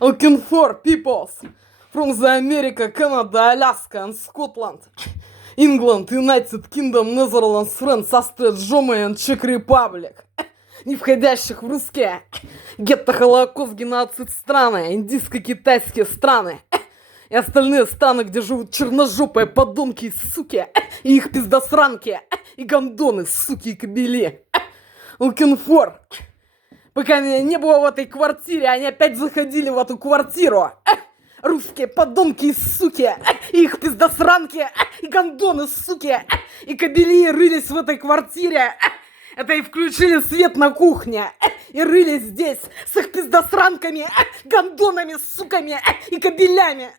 Looking for peoples from the America, Canada, Alaska and Scotland, England, United Kingdom, Netherlands, France, Austria, Germany and Czech Republic, не входящих в русские гетто, Холокост, геноцид страны, индийско-китайские страны и остальные страны, где живут черножопые подонки и суки, и их пиздосранки, и гондоны, суки и кобели. Looking for. Пока меня не было в этой квартире, они опять заходили в эту квартиру. Русские подонки и суки, и их пиздосранки, и гондоны, суки, и кобели рылись в этой квартире. Это и включили свет на кухне, и рылись здесь с их пиздосранками, гондонами, суками и кобелями.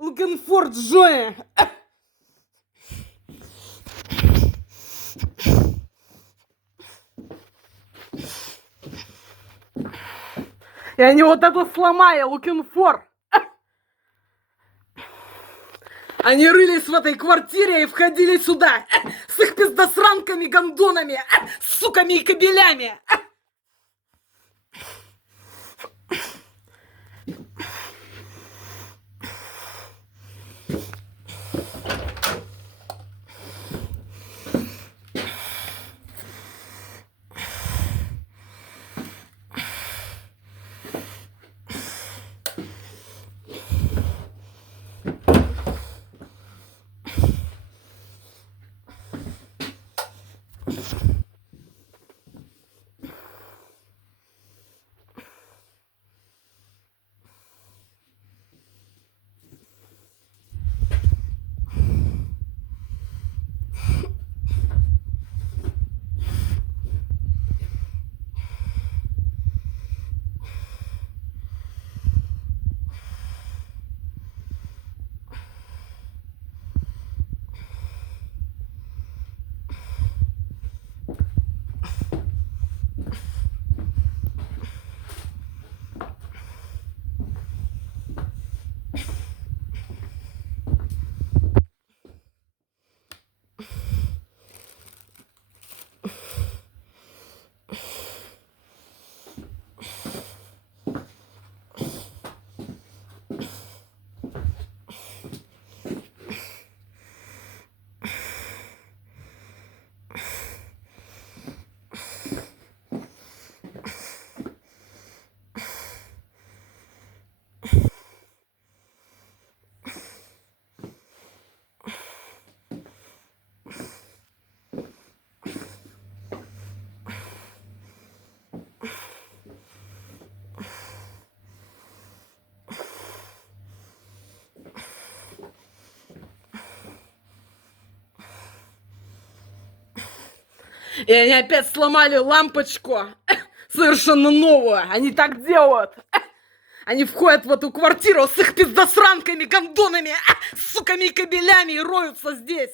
Looking for Joy. И они вот это сломали, looking for. Они рылись в этой квартире и входили сюда с их пиздосранками, гондонами, суками и кобелями. И они опять сломали лампочку, совершенно новую. Они так делают. Они входят в эту квартиру с их пиздосранками, гондонами, суками и кобелями и роются здесь.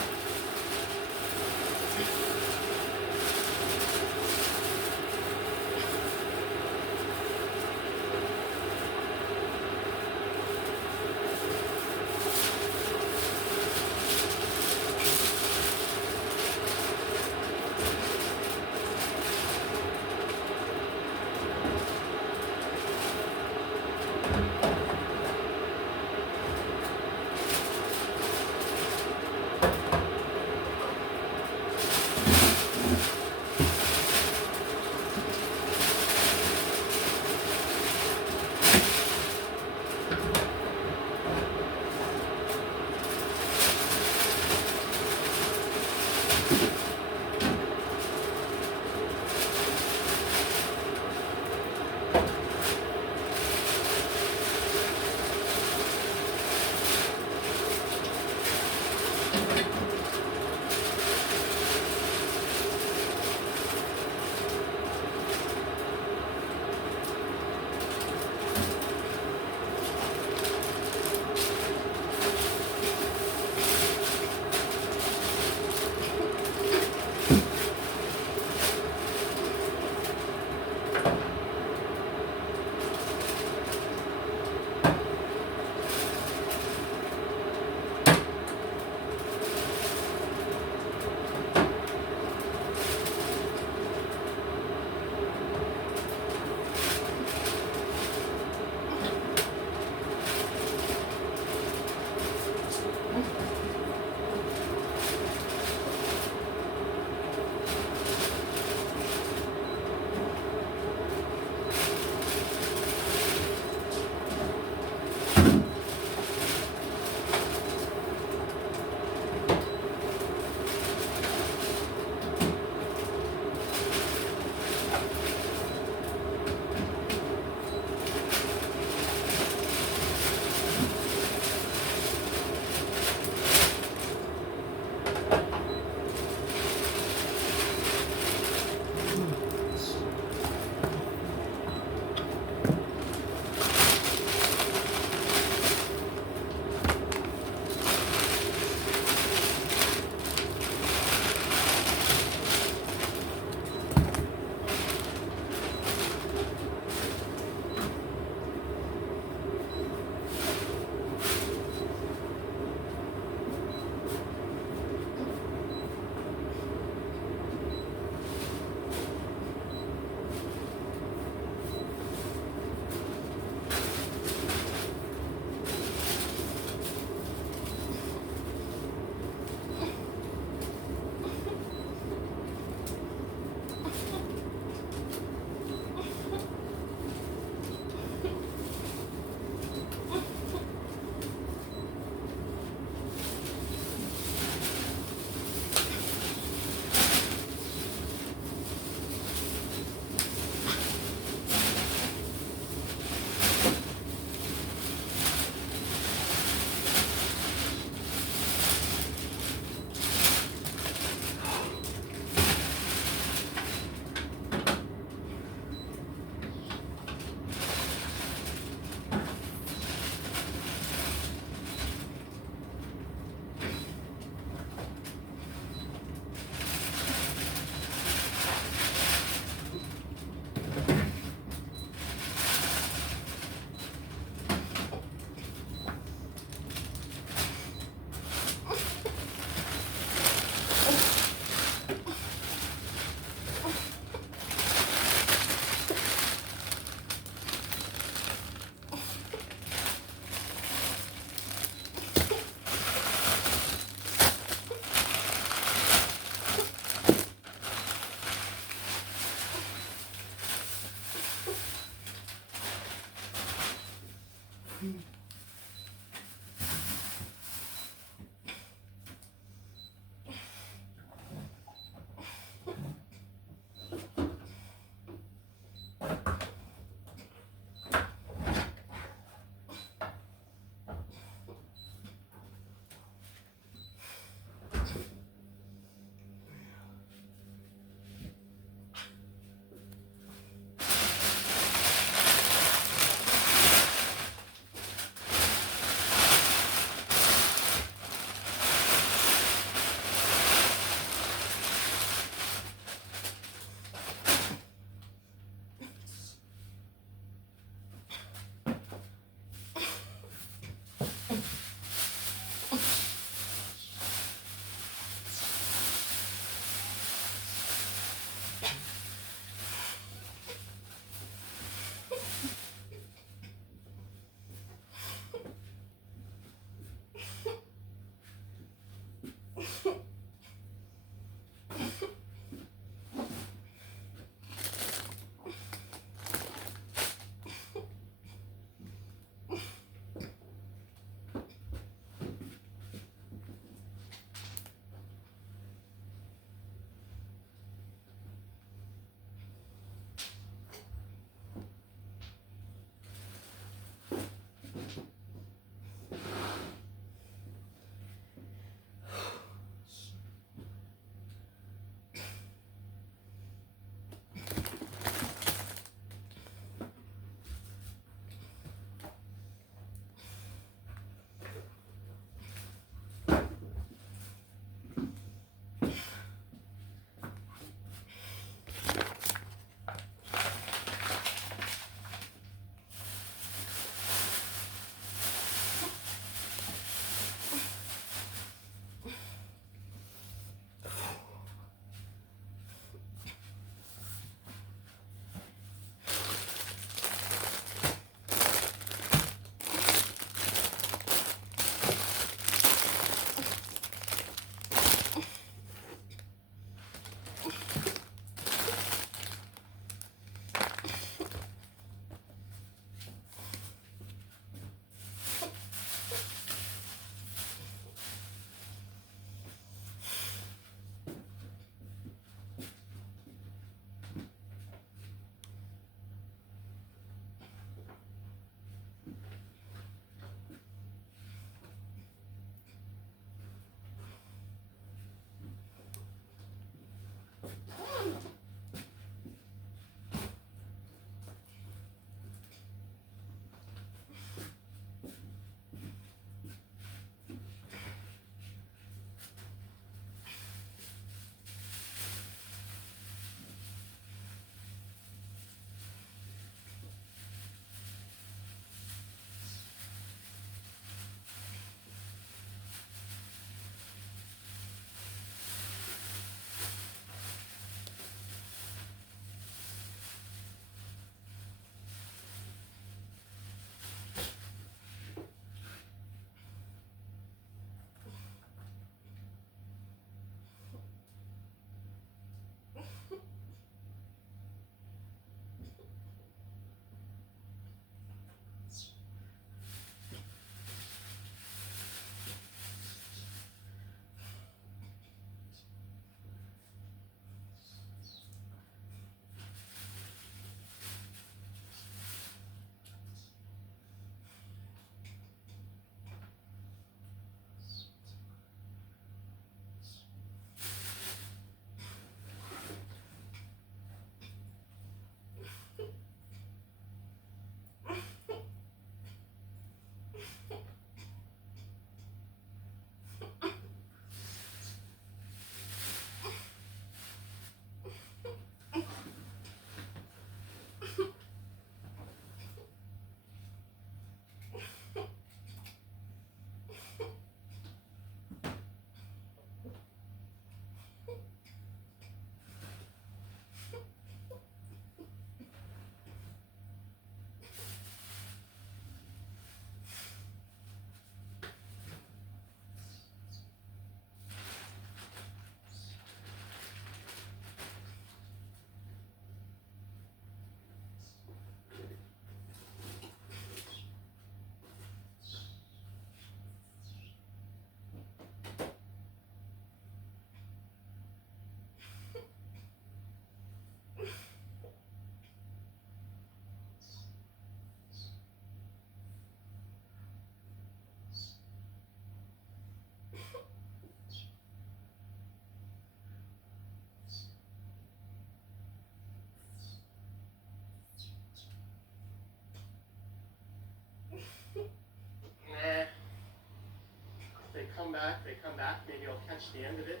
back, they come back, maybe I'll catch the end of it.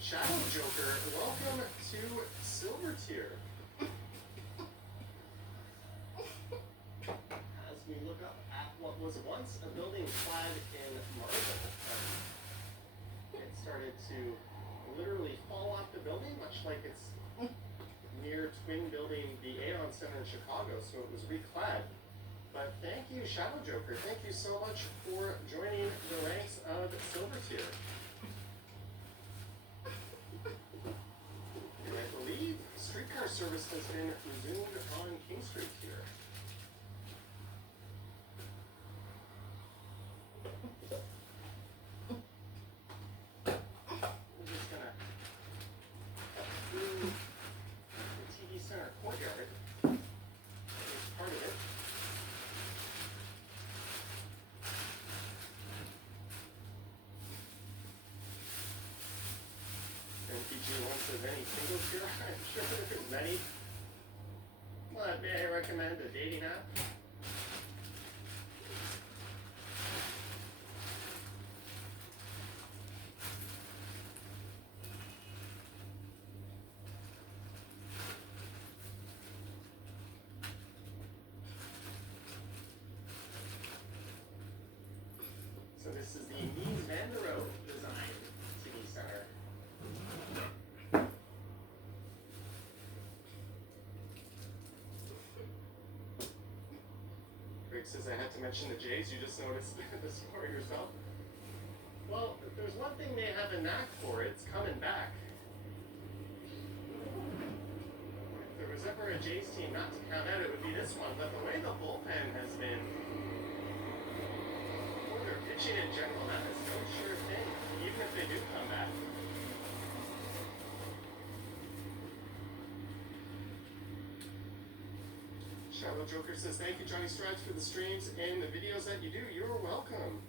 Shadow Joker, welcome to Silver Tier. As we look up at what was once a building clad in marble, it started to literally fall off the building, much like it's near twin building the Aon Center in Chicago, so it was reclad. But thank you, Shadow Joker. Thank you so much for joining the ranks of Silver Tier. And I believe streetcar service has been resumed on King Street here. We're just gonna cut through the TV Center courtyard. It's part of it. MPG1 says any singles here? I'm sure there's many. But may I recommend a dating app? So this is the Mies van der Rohe design TV Center. Greg says I had to mention the Jays. You just noticed the score yourself. Well, if there's one thing they have a knack for, it's coming back. If there was ever a Jays team not to count out, it would be this one. But the way the bullpen has been, or their pitching in general, that is no sure thing, even if they do come back. Shadow Joker says, thank you, Johnny Stripes, for the streams and the videos that you do. You're welcome.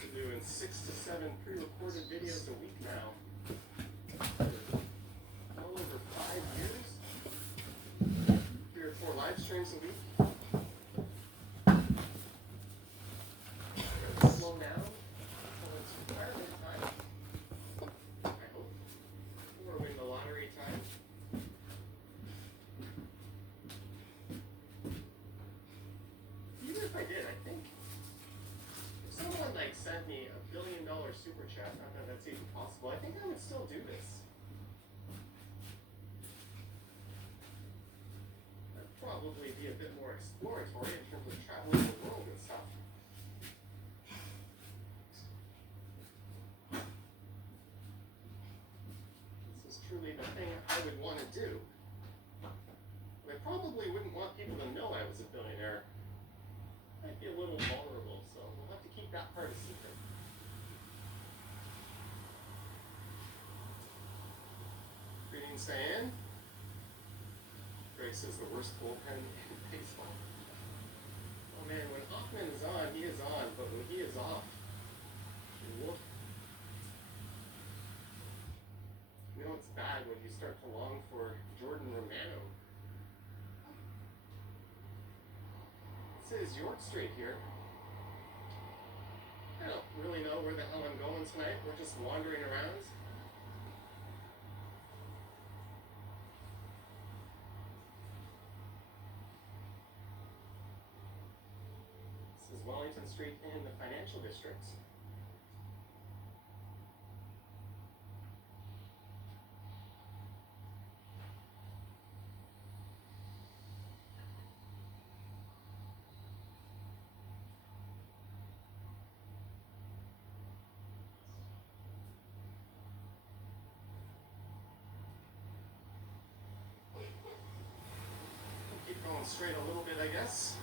We're doing 6 to 7 pre-recorded videos a week now. Well over 5 years. 3 or 4 live streams a week. Gotta slow down until it's retirement time. I hope. Or win the lottery time. Even if I did, I think if someone like sent me $1 billion super chat, not that that's even possible, I think I would still do this. I'd probably be a bit more exploratory in terms of traveling the world and stuff. This is truly the thing I would want to do. But I probably wouldn't want people to know I was a billionaire. Might be a little vulnerable, so we'll have to keep that part a secret. Greetings, Diane. Greg says the worst bullpen in baseball. Oh man, when Hoffman is on, he is on, but when he is off, whoop. You know it's bad when you start to long for Jordan Romano. This is York Street here. I don't really know where the hell I'm going tonight. We're just wandering around. This is Wellington Street in the financial district. Keep going straight a little bit, I guess.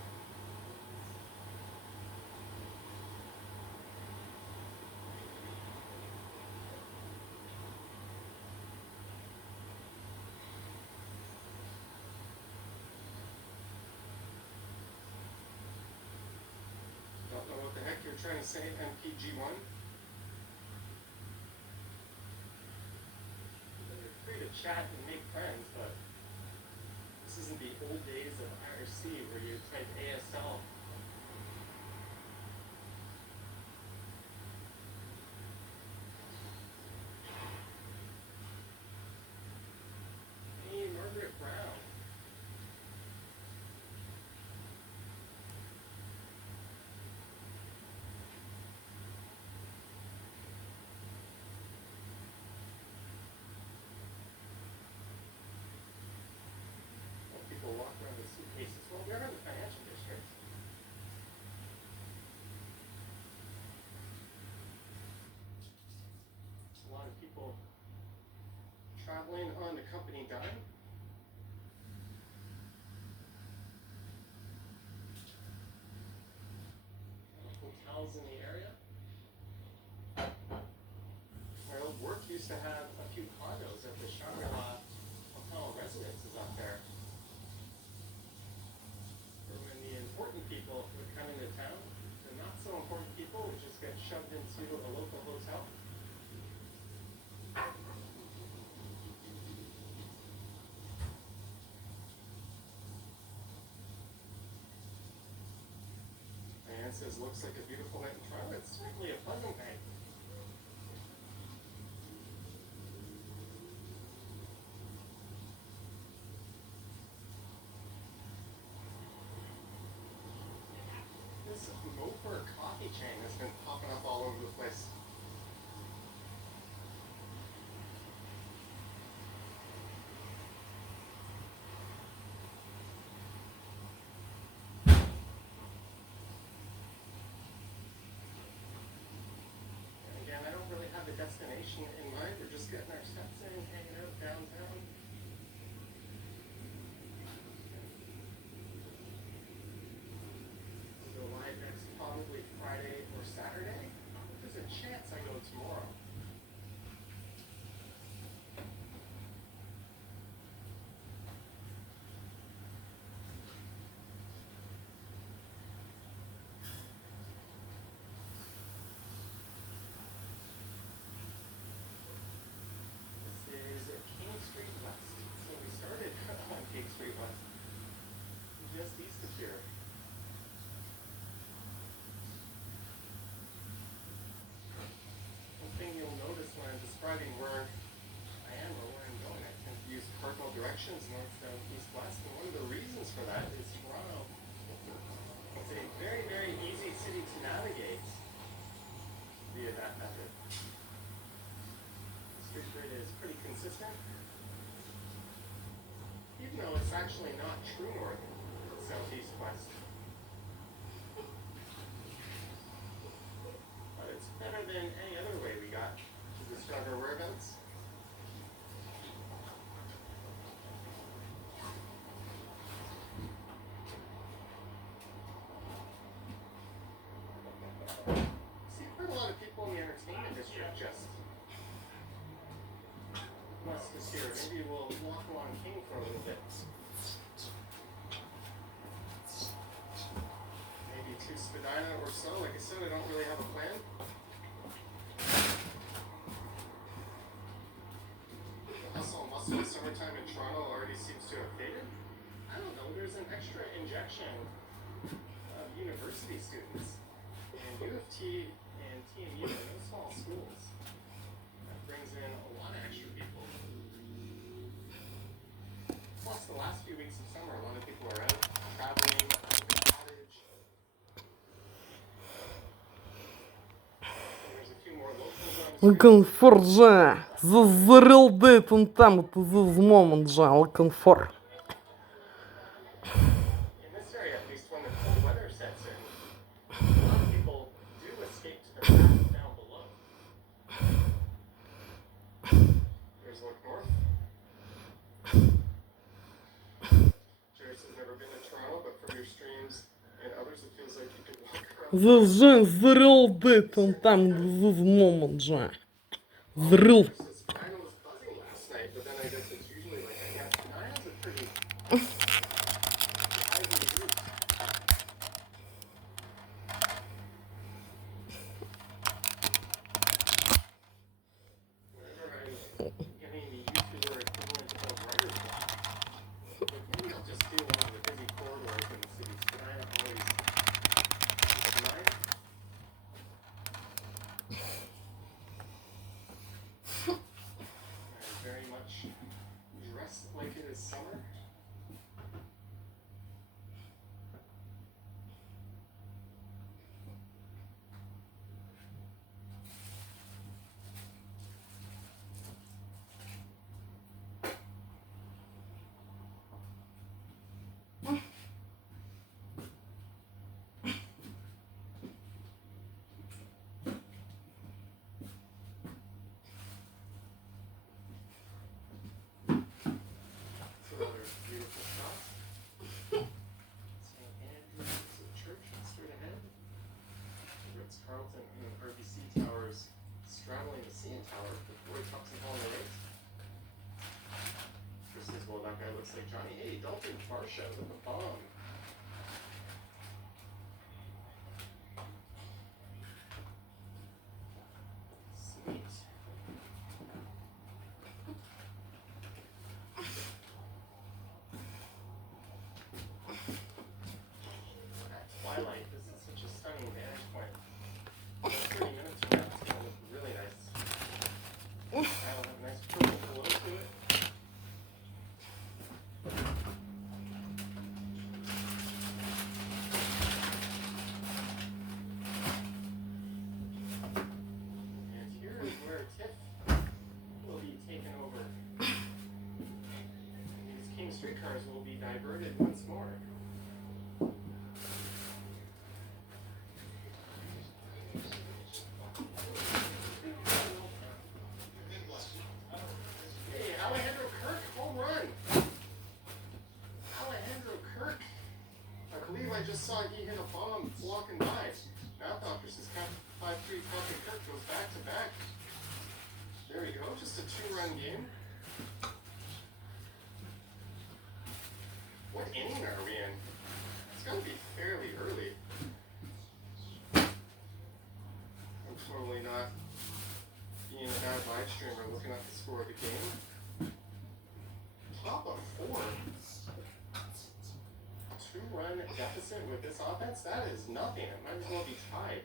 Don't know what the heck you're trying to say, MPG1. You're free to chat and make friends, but This isn't the old days of IRC where you type ASL. Hey, Margaret Brown. People walk around with suitcases. Well, we're in the financial district. A lot of people traveling on the company dime. Hotels in the area. My old work used to have a few condos at the Shangri-La Hotel Residences up there. For when the important people would come into town, the not so important people would just get shoved into a local hotel. Diane says, looks like a beautiful night in Toronto. It's certainly a pleasant night. This Mofer coffee chain has been popping up all over the place. And again, I don't really have a destination in mind. We're just getting our steps in, hanging out downtown. Go live next probably Friday or Saturday. There's a chance I go tomorrow. This is King Street West. So we started on King Street West, just east of here. One thing you'll notice when I'm describing where I am or where I'm going, I tend to use cardinal directions, north, south, east, west. And one of the reasons for that is Toronto is a very, very easy city to navigate via that method. The street grid is pretty consistent, even though it's actually not true north, south, east, west. But it's better than any other way we got to describe our whereabouts. See, quite a lot of people in the entertainment district just west of here. Maybe we'll walk along King for a little bit. Maybe to Spadina or so. Like I said, I don't really have a plan. The hustle and bustle of summertime in Toronto already seems to have faded. I don't know, there's an extra injection of university students. And U of T and TMU are no small schools. That brings in a lot of extra people. Plus, the last few weeks of summer, a lot of people are out traveling, cottage. And there's a few more locals on the street. Комфорт же. Зазрел дейтон там, это this moment же, комфорт. In this area, at least when the cold weather sets in, a lot of people do escape to their homes down below. There's look north. Jairus has never been to Toronto, but from your streams and others, it feels like you could walk around. Зазрел дейтон там, this moment же. Зрел. Spadina was buzzing last night, but then I guess it's usually like that. Yeah, Spadina's a pretty lively group. Whenever I'm getting the YouTuber equivalent of writer's block, like maybe I'll Ritz-Carlton and RBC Towers straddling the CN Tower before he talks and on the right. Chris says, well, that guy looks like Johnny. Hey, Dalton Farsha with a bomb. Sweet. At twilight, this is such a stunning vantage point. 30 minutes from now, it's going to look really nice. I'll have a nice purple glow to it. And here is where Tiff will be taken over. And these King streetcars will be diverted once more. Hey, Alejandro Kirk, home run! Alejandro Kirk! I believe I just saw he hit a bomb walking by. Math Doctor says 5-3 Captain Kirk goes back to back. There you go, just a 2-run game. What inning are we in? It's gotta be fairly early. I'm totally not being a bad live streamer looking at the score of the game. Top of 4. 2-run deficit with this offense? That is nothing. It might as well be tied.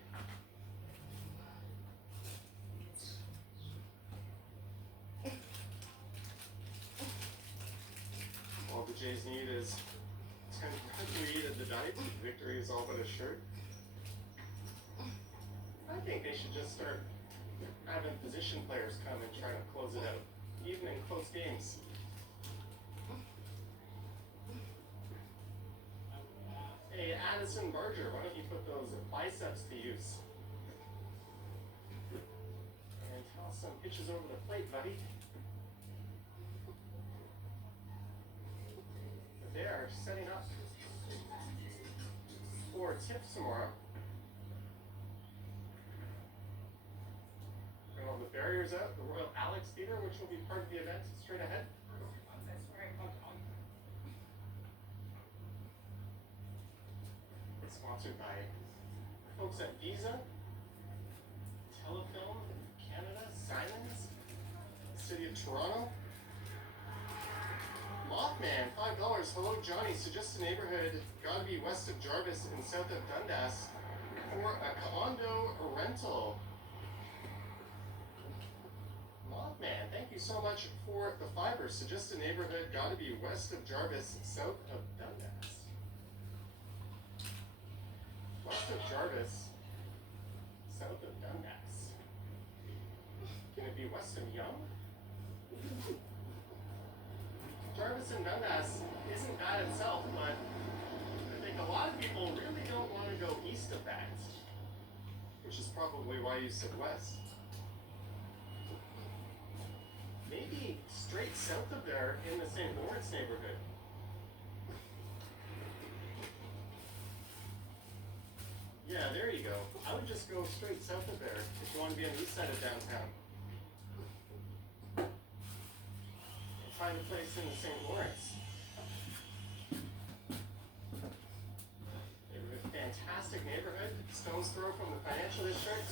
All the Jays need is 10-run lead at the ninth. Victory is all but assured. I think they should just start having position players come and try to close it out, even in close games. Hey, Addison Barger, why don't you put those biceps to use? And toss some pitches over the plate, buddy. But they are setting up for Tiff tomorrow. Got all the barriers out, the Royal Alex Theater, which will be part of the event, straight ahead. It's sponsored by folks at Visa, Telefilm Canada, Simons, City of Toronto. Mothman, $5. Hello, Johnny. Suggest a neighborhood, gotta be west of Jarvis and south of Dundas, for a condo rental. Mothman, thank you so much for the $5. Suggest a neighborhood, gotta be west of Jarvis, south of Dundas. West of Jarvis, south of Dundas. Can it be west of Young? Jarvis and Dundas isn't bad itself, but I think a lot of people really don't want to go east of that, which is probably why you said west. Maybe straight south of there in the St. Lawrence neighborhood. Yeah, there you go. I would just go straight south of there if you want to be on the east side of downtown. And find a place in the St. Lawrence. Fantastic neighborhood. Stone's throw from the financial district.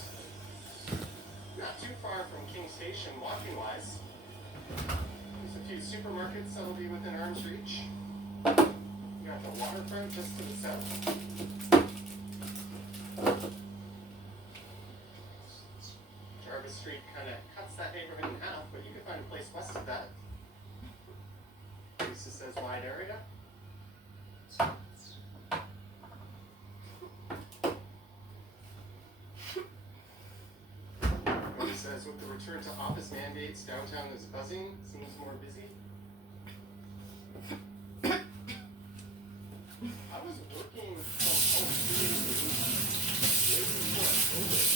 Not too far from King Station walking wise. There's a few supermarkets that'll be within arm's reach. We got the waterfront just to the south. Jarvis Street kind of cuts that neighborhood in half, but you can find a place west of that. Lisa says wide area. He says with the return to office mandates, downtown is buzzing, seems more busy. I was working from home 2 days a week, way before COVID.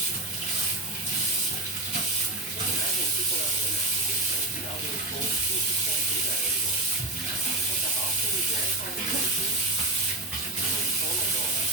I can imagine people that were in this position now they're told, "Dude, you can't do that anymore." What the hell can we grandfather do? And then phone will go up.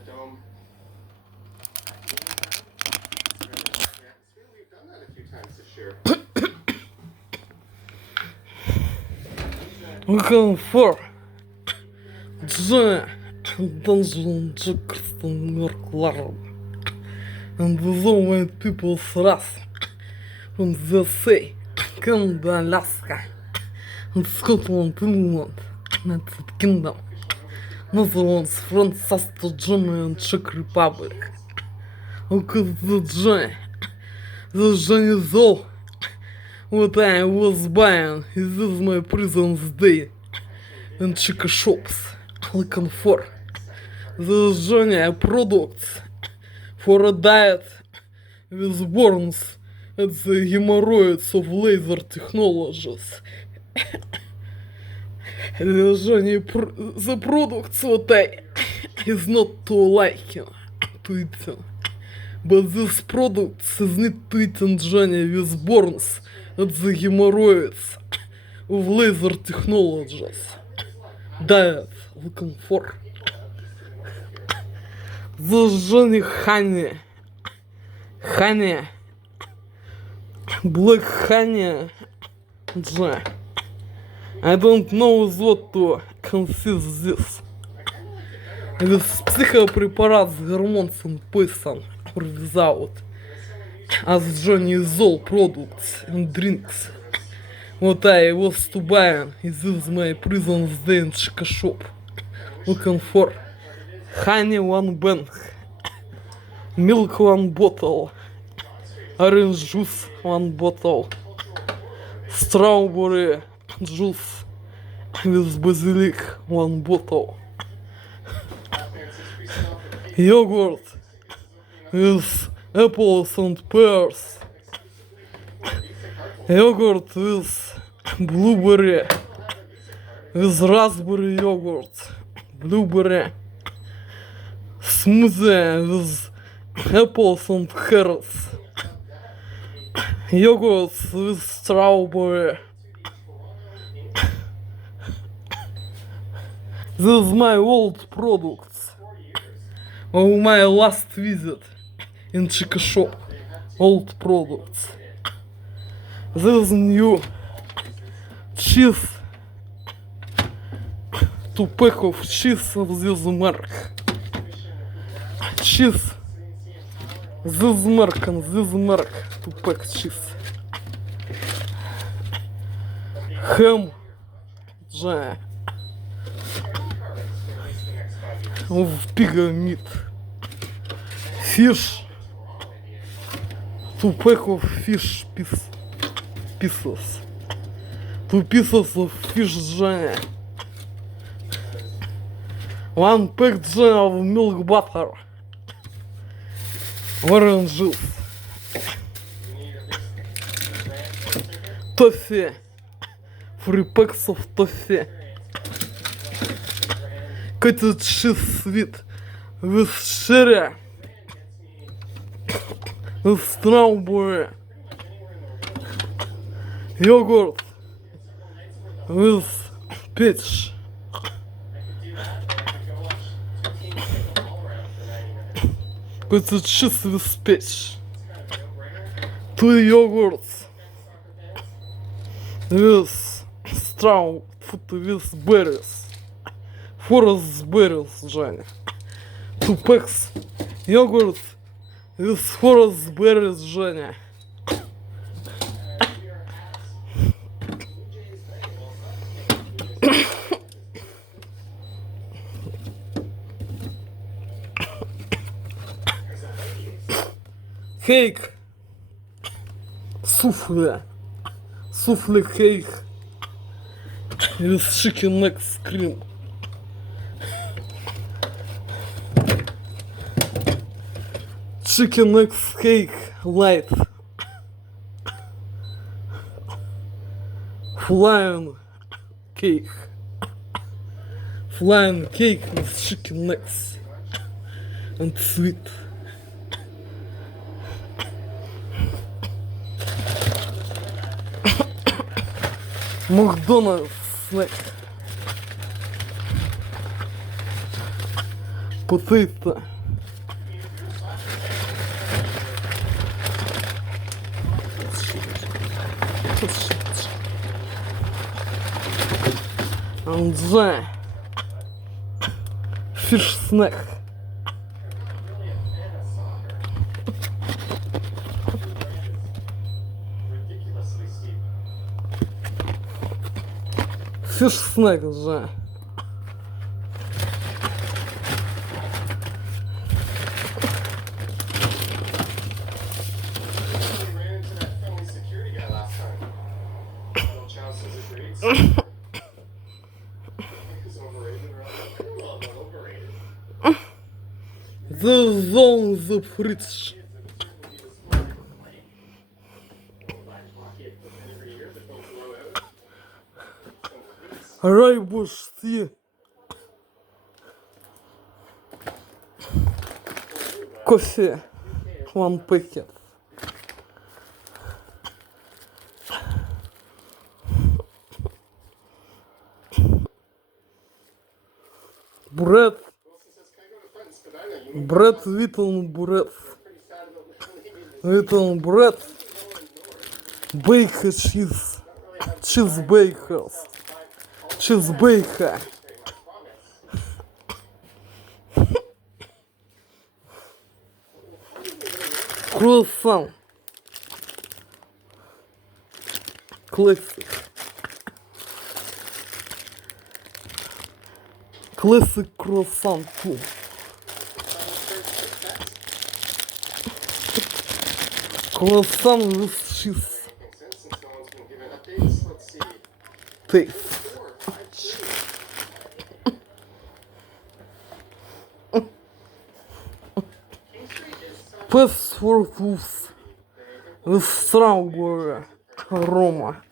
the dome. We've done that a few times this year. Looking for Johnny Dungeon Jackerson York and the Zombie People's Wrath from the USA, Canada, Alaska, and Scotland, England, United Kingdom, Netherlands, France, Austria, Germany, and Czech Republic. Because the Johnny is all what I was buying. This is my prison's day in chicken shops looking for the Johnny products for a diet with burns at the hemorrhoids of laser technologies. The Johnny the products what I is not to liking to eating, but this products is need to eating Johnny with burns at the hemorrhoids of laser technologies. Diet looking for the Johnny honey, black honey, Johnny. I don't know what to consist this. This psychopреparat hormones and poison or without, as Johnny is all products and drinks. What I was to buy is this my prison's day in chicken shop. Looking for honey 1 bag, milk 1 bottle, orange juice 1 bottle, strawberry juice with basilic 1 bottle, yogurt with apples and pears, yogurt with blueberry, with raspberry yogurt, blueberry, smoothie with apples and carrots, yogurt with strawberry. This is my old products of my last visit in chicken shop. Old products. This is new cheese. 2 pack of cheese of this mark. Cheese. This mark and this mark. 2 pack cheese. Ham. Jam. Of pig meat. Fish. 2 pack of fish pieces. 2 pieces of fish Johnny. 1 pack Johnny of milk butter. Orange juice. Toffee. 3 packs of toffee. Cottage cheese sweet with cherry, with strawberry, yogurt with peach, cottage cheese with peach, 2 yogurts with with berries. Forest berries, Johnny. 2 packs yogurt with forest berries, Johnny. Cake. Souffle cake with chicken eggs cream. Chicken eggs cake light. Flying cake with chicken eggs and sweet. McDonald's snack. Potato. And then fish snack. Really a fan of soccer. Ridiculously steep. Fish snack, же. We ran into that friendly security guy last time. Little Chaucer's a great speaker. He's overrated, right? I don't know about overrated. The zone, the fridge. Райбушти. Кофе. One packet. Bread. Bread, little bread. Little bread. Baker cheese. Cheese bakers. Cheese baker. Croissant. Classic. Classic croissant too. Croissant with cheese. Taste. Fast for foods with strawberry aroma.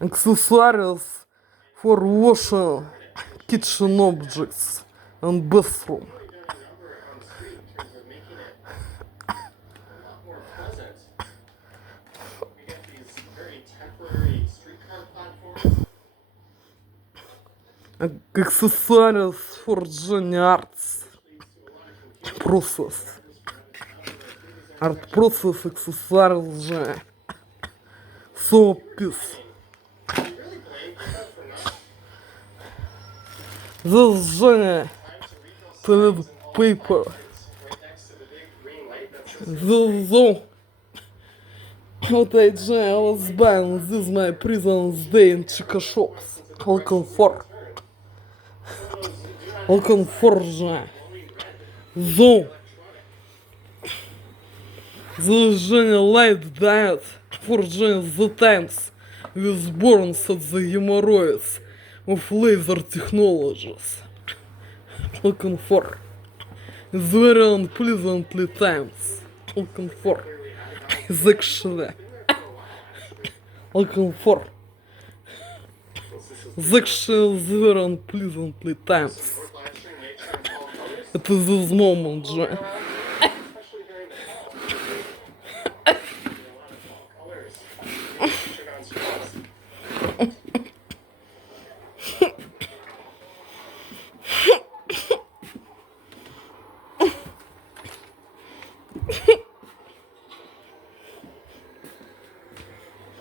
Accessories for washing kitchen objects and bathroom. Accessories for Johnny Arts process. Art process accessories же. Soap piece. This Johnny toilet paper. This what I was buying this my prison's day in chica shops. Looking for же. The Johnny light diet for Johnny the times with burns at the hemorrhoids of laser technologies. Looking for is very unpleasantly times. Looking for is actually looking for is actually very unpleasantly times. It is this moment, же.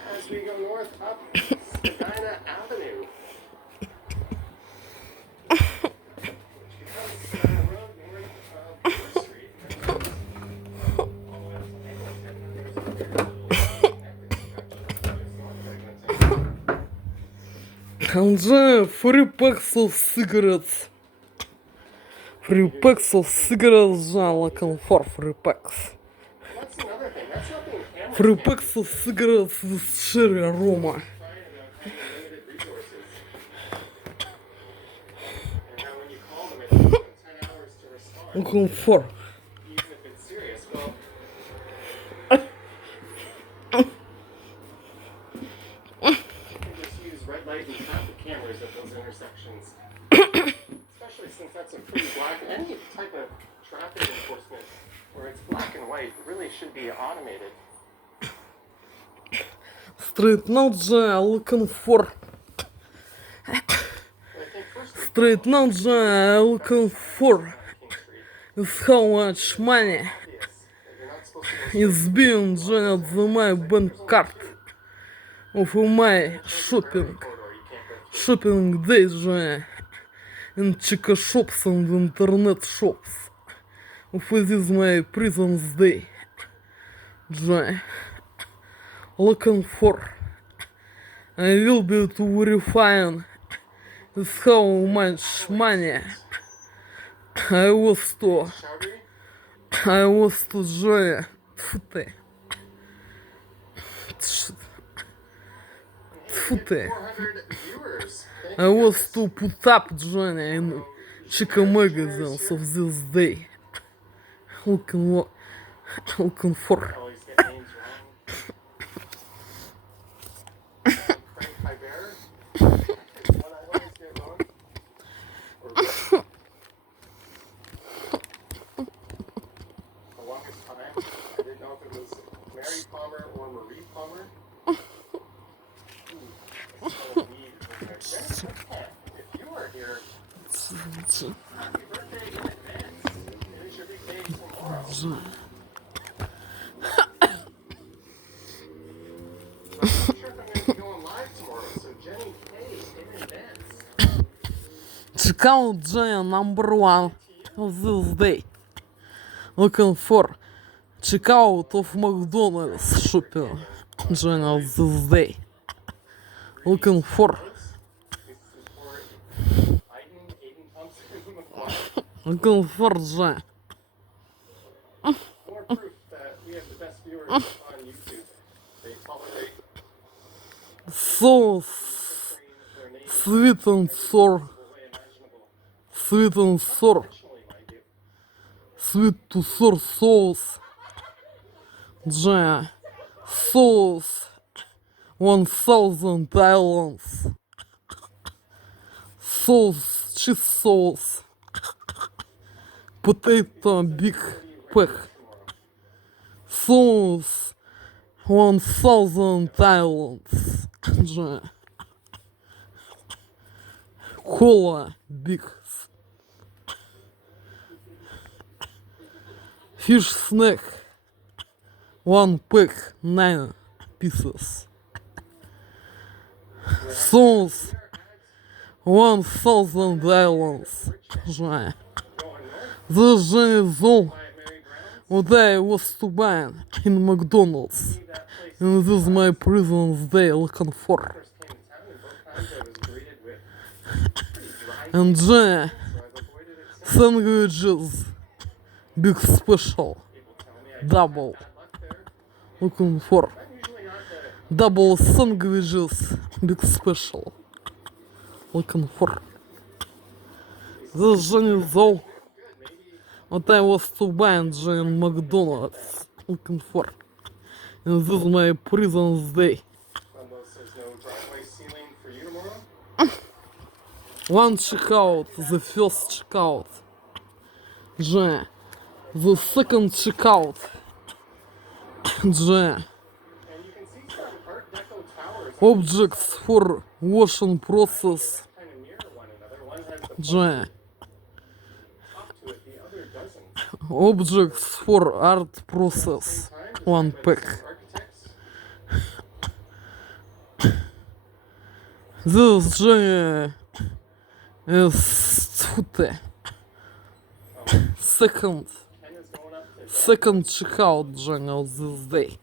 As we go north up Spadina Avenue, which becomes Spadina Road north of First Street. And then free packs of cigarettes. Free packs of cigarettes, looking for free packs. That's another thing. That's nothing Amazon Free packs of cigarettes with cherry aroma. limited resources. And now when you call them, it takes them 10 hours to respond, Looking for even if it's serious. Well, you can just use red light and traffic cameras at those intersections. Especially since that's a pretty black, any type of traffic enforcement where it's black and white really should be automated. straight out, looking for But I think first and Straight now, John, looking for is how much money is being joined to my bank card of my shopping days, John, in chica shops and internet shops. Of this is my prison's day, John. Looking for. I will be to verifying is how much money I was to join. I was to put up Johnny in chica magazines of this day. Looking for. Check out Johnny number one of this day. Looking for. Check out of McDonald's shopping Johnny of this day. Looking for. Looking for Johnny. More proof that we have the best viewers on YouTube. They tolerate Sauce. Sweet and sour. Sweet and sour. Sweet to sour sauce. Johnny. Sauce. 1000 islands. Sauce. Cheese sauce. Potato big pack. Sauce. 1000 islands. Johnny. Cola big. Fish snack. 1 pack, 9 pieces. Sauce. 1000 islands. Johnny. This Johnny is all what I was to buy in McDonald's. And this is my prison's day looking for. And Johnny, sandwiches, big special, double, looking for. Double sandwiches, big special, looking for. This Johnny is all what I was to buy in McDonald's, looking for. And this is my prison's day. One checkout, the first checkout. Johnny. The second checkout. Johnny. Objects for washing process. Johnny. Objects for art process. 1 pack. This Johnny is second checkout Johnny of this day.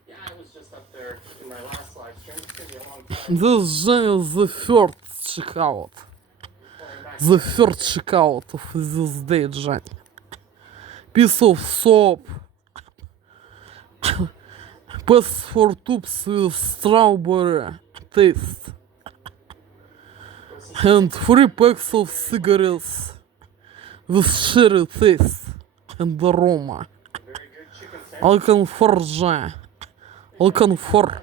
This Johnny is the third checkout. The third checkout of this day, Johnny. Piece of soap. Paste for tubes with strawberry taste. And 3 packs of cigarettes with cherry taste and aroma. Looking for Johnny. Looking for.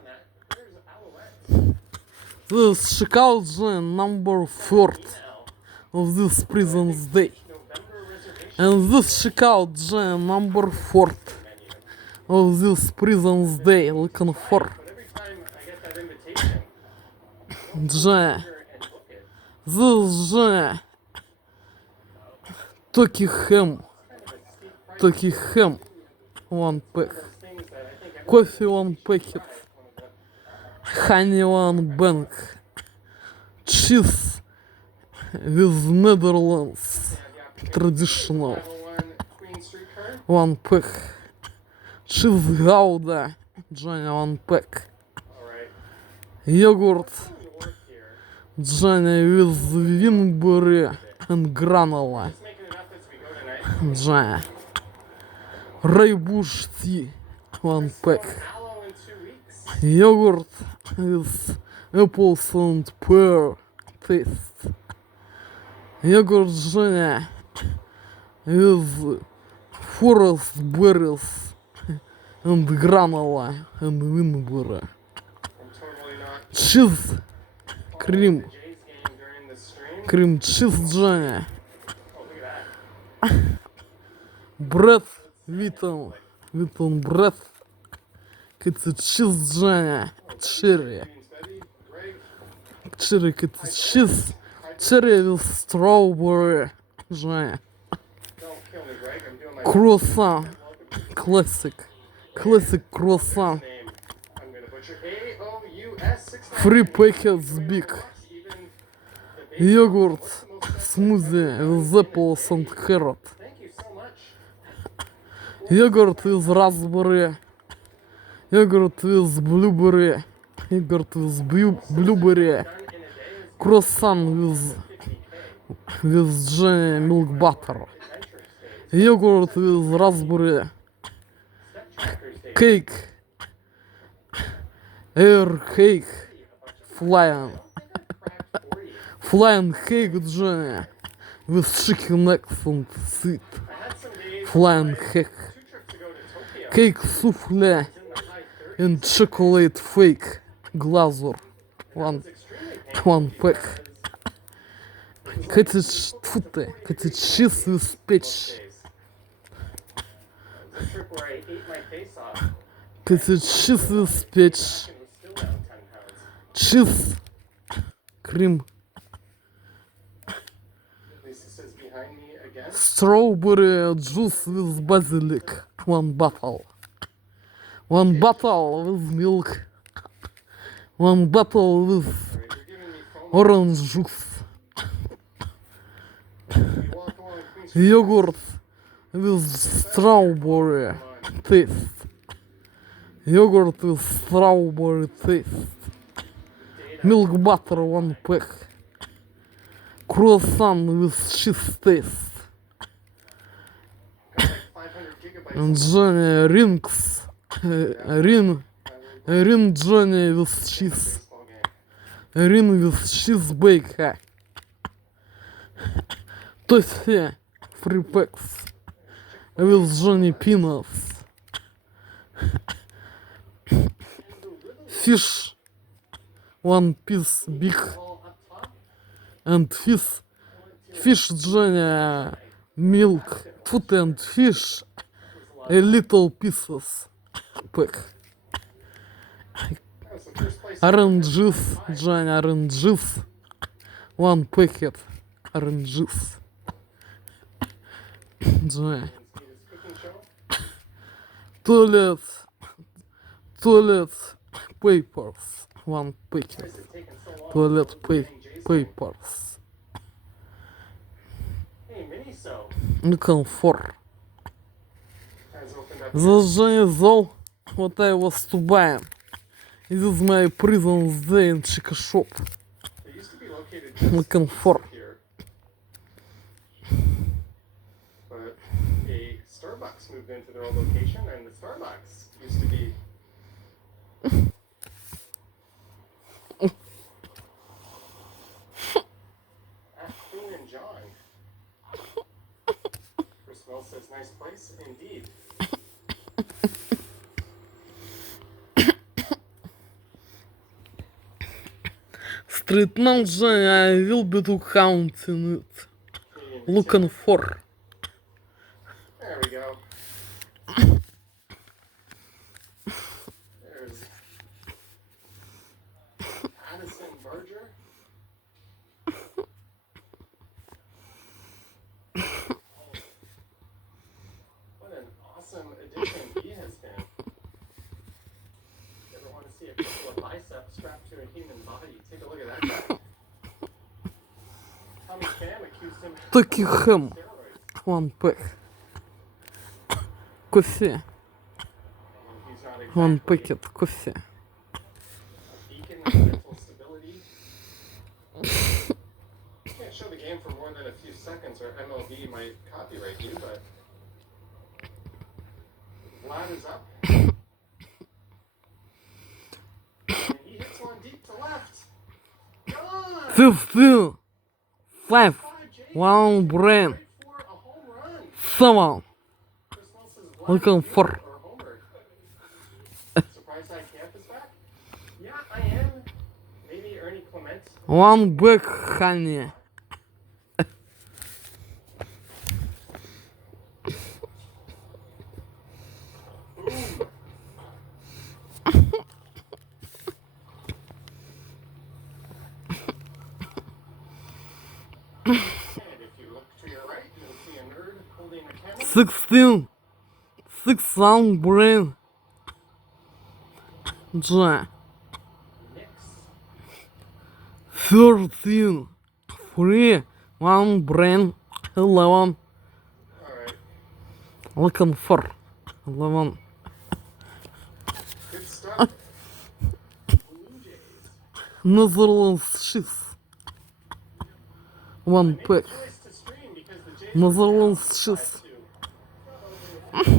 This checkout Johnny number 4 of this prison's day. And this checkout Johnny number 4 of this prison's day. Looking for. Johnny. This Johnny Токи хэм, one pack. Кофе one packet. Honey one bank. Cheese with Netherlands. Traditional. One pack. Cheese Gouda. Johnny one pack. Yogurt. Johnny with Winbury and granola. Johnny. Rooibos tea. One pack. Yogurt with apples and pear taste. Yogurt Johnny with forest berries and granola and Winbury. Cheese cream cheese Johnny. Bread wheaten bread. It's a cheese Johnny. Cherry it's cheese. Cherry with strawberry Johnny. Croissant. Classic croissant. Free packets big. Yogurt smoothie with apples and carrot. Yogurt with raspberry. Yogurt with blueberry. Yogurt with blueberry. Croissant with Johnny milk butter. Yogurt with raspberry. Cake. Air cake. Flying cake Johnny with chicken eggs and sweet. Flying cake. Cake souffle and chocolate fake glazure. One pack. Cottage cheese with peach. Cottage cheese with peach. Cheese cream. Strawberry juice with basilic. One bottle with milk. One bottle with orange juice. Yogurt with strawberry taste. Yogurt with strawberry taste. Milk butter one pack. Croissant with cheese taste. And Johnny rings. Ring Johnny with cheese. Ring with cheese bake. Toffee free packs with Johnny peanuts. Fish one piece big and fish Johnny milk food and fish a little pieces pack. Orange juice Johnny orange juice one packet orange juice Johnny. Toilet papers one packet. Toilet papers. Комфорт. Зажжение зол. Вот I was to buy. This is my prison day in Chica shop. Комфорт. But a Starbucks moved into their old location, and the Starbucks used to be. Queen and John. Chris Wells says, nice place indeed. Street man Johnny, I will be to counting it. Looking for. There we go. There's Addison Barger. a human body. Take a look at that guy. Tommy Pham accused him of Таки хэм. steroids. One pack. Кофе. He's not One exactly packet кофе. a beacon of mental stability. You can't show the game for more than a few seconds or MLB might copyright you, but Vlad is up. And he hits one deep to left. Gone! 15. 5. 5 Jays. One brain. Right for a home run. 7. Chris Nelson's Vlad Looking Jr. for. or homer. Surprised I Camp is back? Yeah, I am. Maybe Ernie Clement. One back honey. Boom. And if you look to your right, you'll see a nerd holding a camera. 16. 6 one brain. J. Mix. 13. 3. One brain. 11. Alright. Looking for. 11. Good stuff. Blue Jays. Netherlands 6. One Made a pack. choice to stream because the Jays Netherlands were down 6. 5-2.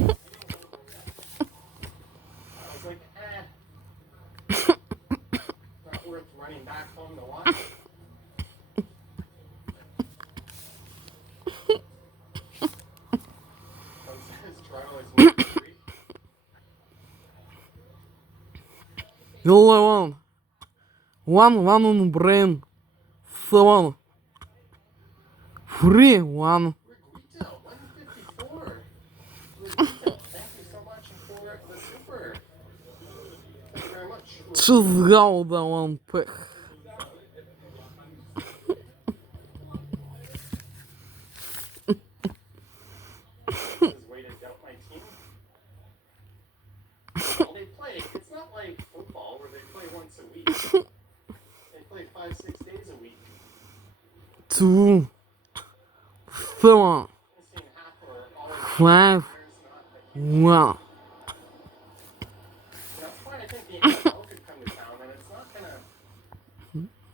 I was like, not worth running back home to watch. Toronto is 1-3. 11. 1 on brain. 7. 3 1. Riguito, 154. Riguito, thank you so much for the super. Thank you very much. Just go the one pack. This is way to doubt my team. Well, they play. It's not like football where they play once a week. They play 5-6 days a week. 2 7 Missing half or all of 5 there's not a huge. 1. That's why I think the NFL could come to town, and it's not gonna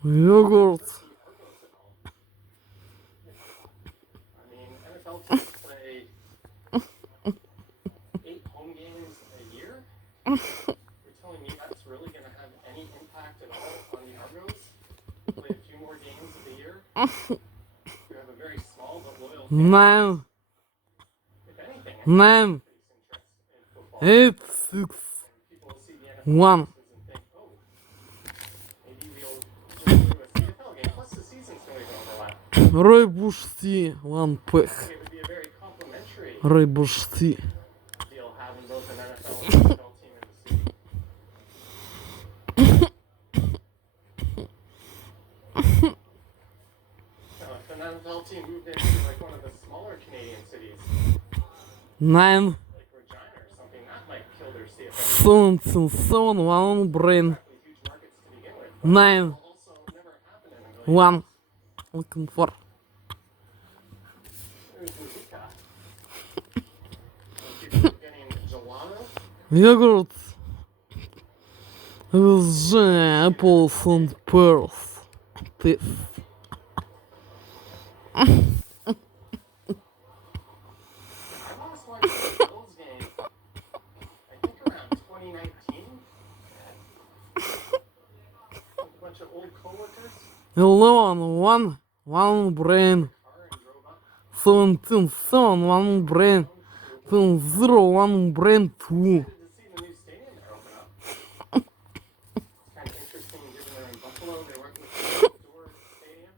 Yogurt. hurt the Argos at all. I mean, NFL teams play 8 home games a year. You're telling me that's really gonna have any impact at all on the Argos? Play a few more games of the year. You have a very small but loyal fan. 9 If anything, 9 increase interest in football. 8 6 And people will see the NFL 1. and think, oh, maybe we'll just do a CFL game. Plus, the season's going to overlap. Ройбуш Си. One pack. It would be a very complimentary Ройбуш Си. deal having both an NFL and NFL team in the city. Now, if an NFL team moved into like one of the smaller Canadian cities, 9 like Regina or something, that might kill their CFL. 17 7 1 brain. Exactly huge markets to begin with. But 9 it'll also never happen in a million 1. Looking for. There's Muzika. People are getting gelato. Yogurt. With jam, apples and pearls. This. I last watched the Bills game, I think around 2019. With a bunch of old coworkers. 11 1 1 brain. Car and drove up. 17 7 1 brain. 0 1 brain 2. To see the new stadium they're opening up. It's kind of interesting given they're in Buffalo. They work with the outdoor stadium.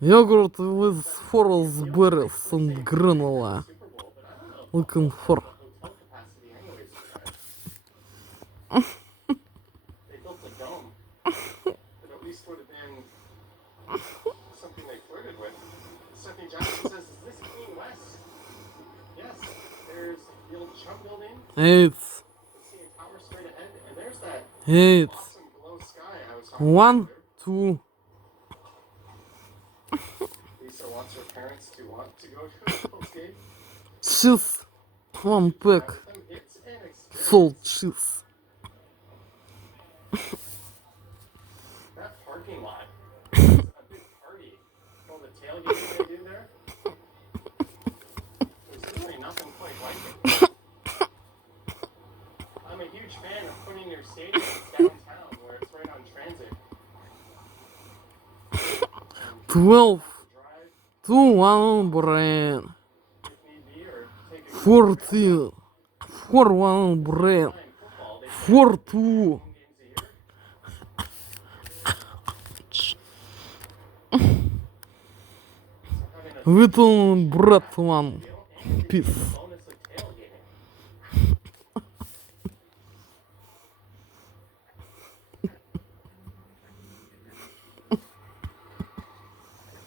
Yogurt with forest berries and granola. Super Bowl, but I don't know if Looking for. hotel capacity anyways for that. They built a dome. That at least would have been something they flirted with. Stephanie Johnson says, is this King West? Yes. There's the old Chum building. 8 Let's see a tower straight ahead. And there's that 8, awesome glow sky I was talking about 1, earlier. 2, Lisa wants her parents to want to go to a Bills game. cheese, 1 pack, With them, it's an experience. salt cheese. That parking lot is a big party. All the tailgating they do there. There's really nothing quite like it. I'm a huge fan of putting your stadiums downtown where it's right on transit. 12 Drive to 1 brain, if need be or take a 14 for 1 brain, flying football. They 4 2, play games a year. So having a little brat 1 piece. bonus like tailgating.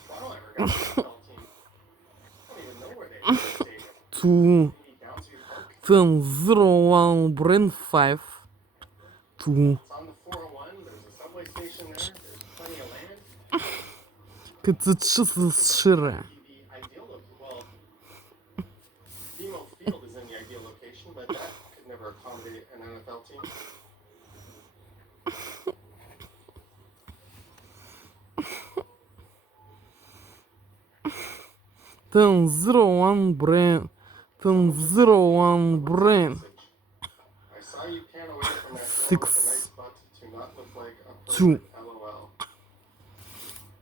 Toronto ever got an NFL team. I don't even know where they are. Stadium. 2, Maybe Downsview Park. 10 0 1 brain 5, 2, It's on the 401. There's a subway station there. There's plenty of land. it's cheese shire. The ideal well, BMO Field is in the ideal location, but that could never accommodate an NFL team. 10 0 1 brain, 10 0 1 brain, I saw you pan away from that film 6, with a nice butt to not look like a 2, perfect LOL.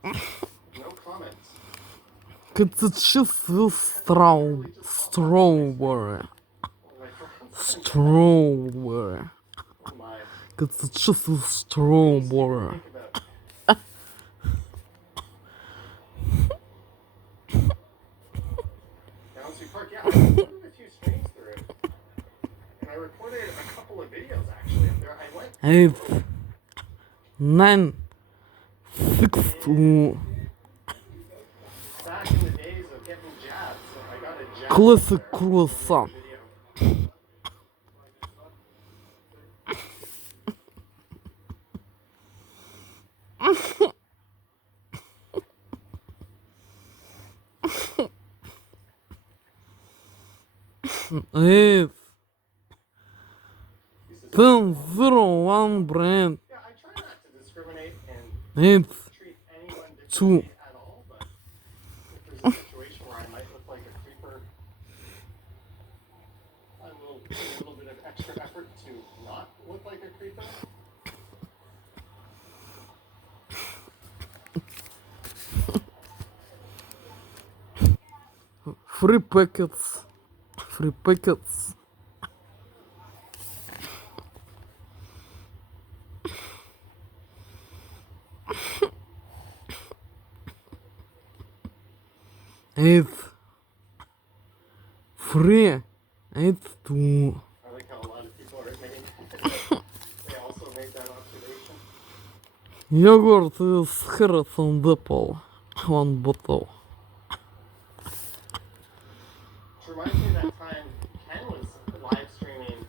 No comments. it's cheese with strawberry, My friends. strawberry, Oh my. it's cheese with strawberry. Think about Downsview Park. Yeah, I recorded a few streams through it. And I recorded a couple of videos actually up there. I went 8, 9, 6 2, back in the days of getting jabs. So I got a jab classic croissant. video. 8, 10 0 1 brain, Yeah, I try not to discriminate and 8, treat anyone Two. differently at all, but if there's a situation where I might look like a creeper, I will put a little bit of extra effort to not look like a creeper. free packets, free packets. Eight, free, 8 2. I like how a lot of people are admitting they also made that observation. Yogurt with carrots and apple, 1 bottle. Which reminds me of that time Ken was live streaming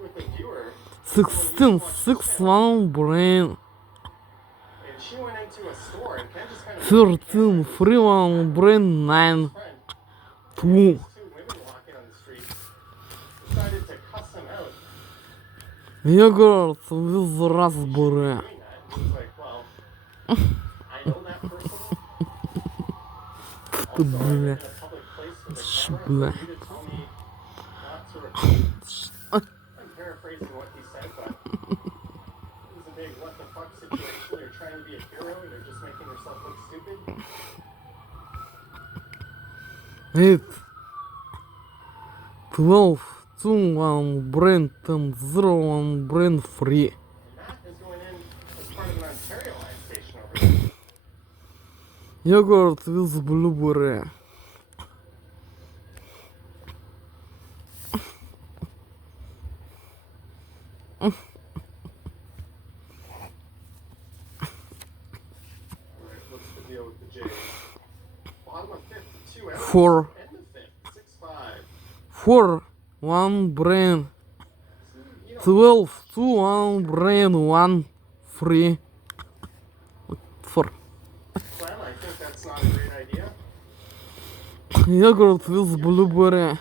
with a viewer, 16 6 1 brain, and she went into a store, and Ken just kind of 13 free 1 brain 9 friend. 2. Two women walking on the street decided to cuss him out. Yogurt with raspberry. Doing that, he was like, well, I know that person. Also, I'm in a public place with a camera for you to tell me not to record. I'm paraphrasing what he said, but it was a big what the fuck situation. You're trying to be a hero, you're just making yourself look stupid. 8, 12 2 1 brain, 10 0 1 brain free. And that is going in as part of an Ontario line station over there. Yogurt with blueberry. Alright, what's the deal with the Jays? Bottom of fifth, 2 outs. 4, End of fifth, 6-5. 4 1 brain, You know, 12, 2, 1, brain, 1, free. 4. Clem, I think that's not a great idea. Yogurt with blueberry. I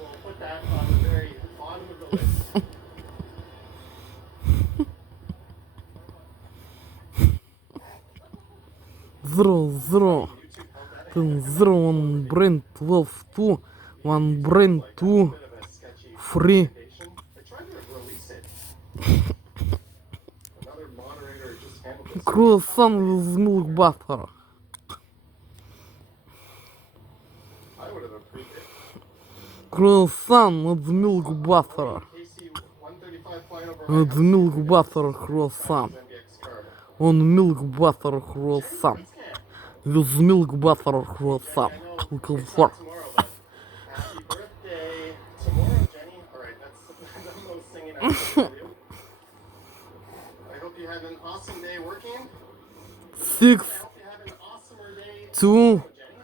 will put that on the very bottom of the list. Zero, zero. YouTube held that 10, 0, 1, brain, 12, 2, 1, brain, 2, bit of a sketchy free. recommendation. I tried to release it. Another moderator just handled this. Croissant with milk butter. I would have approved it. Croissant with milk butter. KC 135 flying over With milk butter croissant. MBX car. On milk butter croissant. With milk butter croissant. Looking for. Tomorrow, but happy birthday tomorrow, Jenny. Alright, that's the most singing I can do. I hope you have an awesome day working. 6, I hope you have an awesomer day 2, tomorrow, Jenny.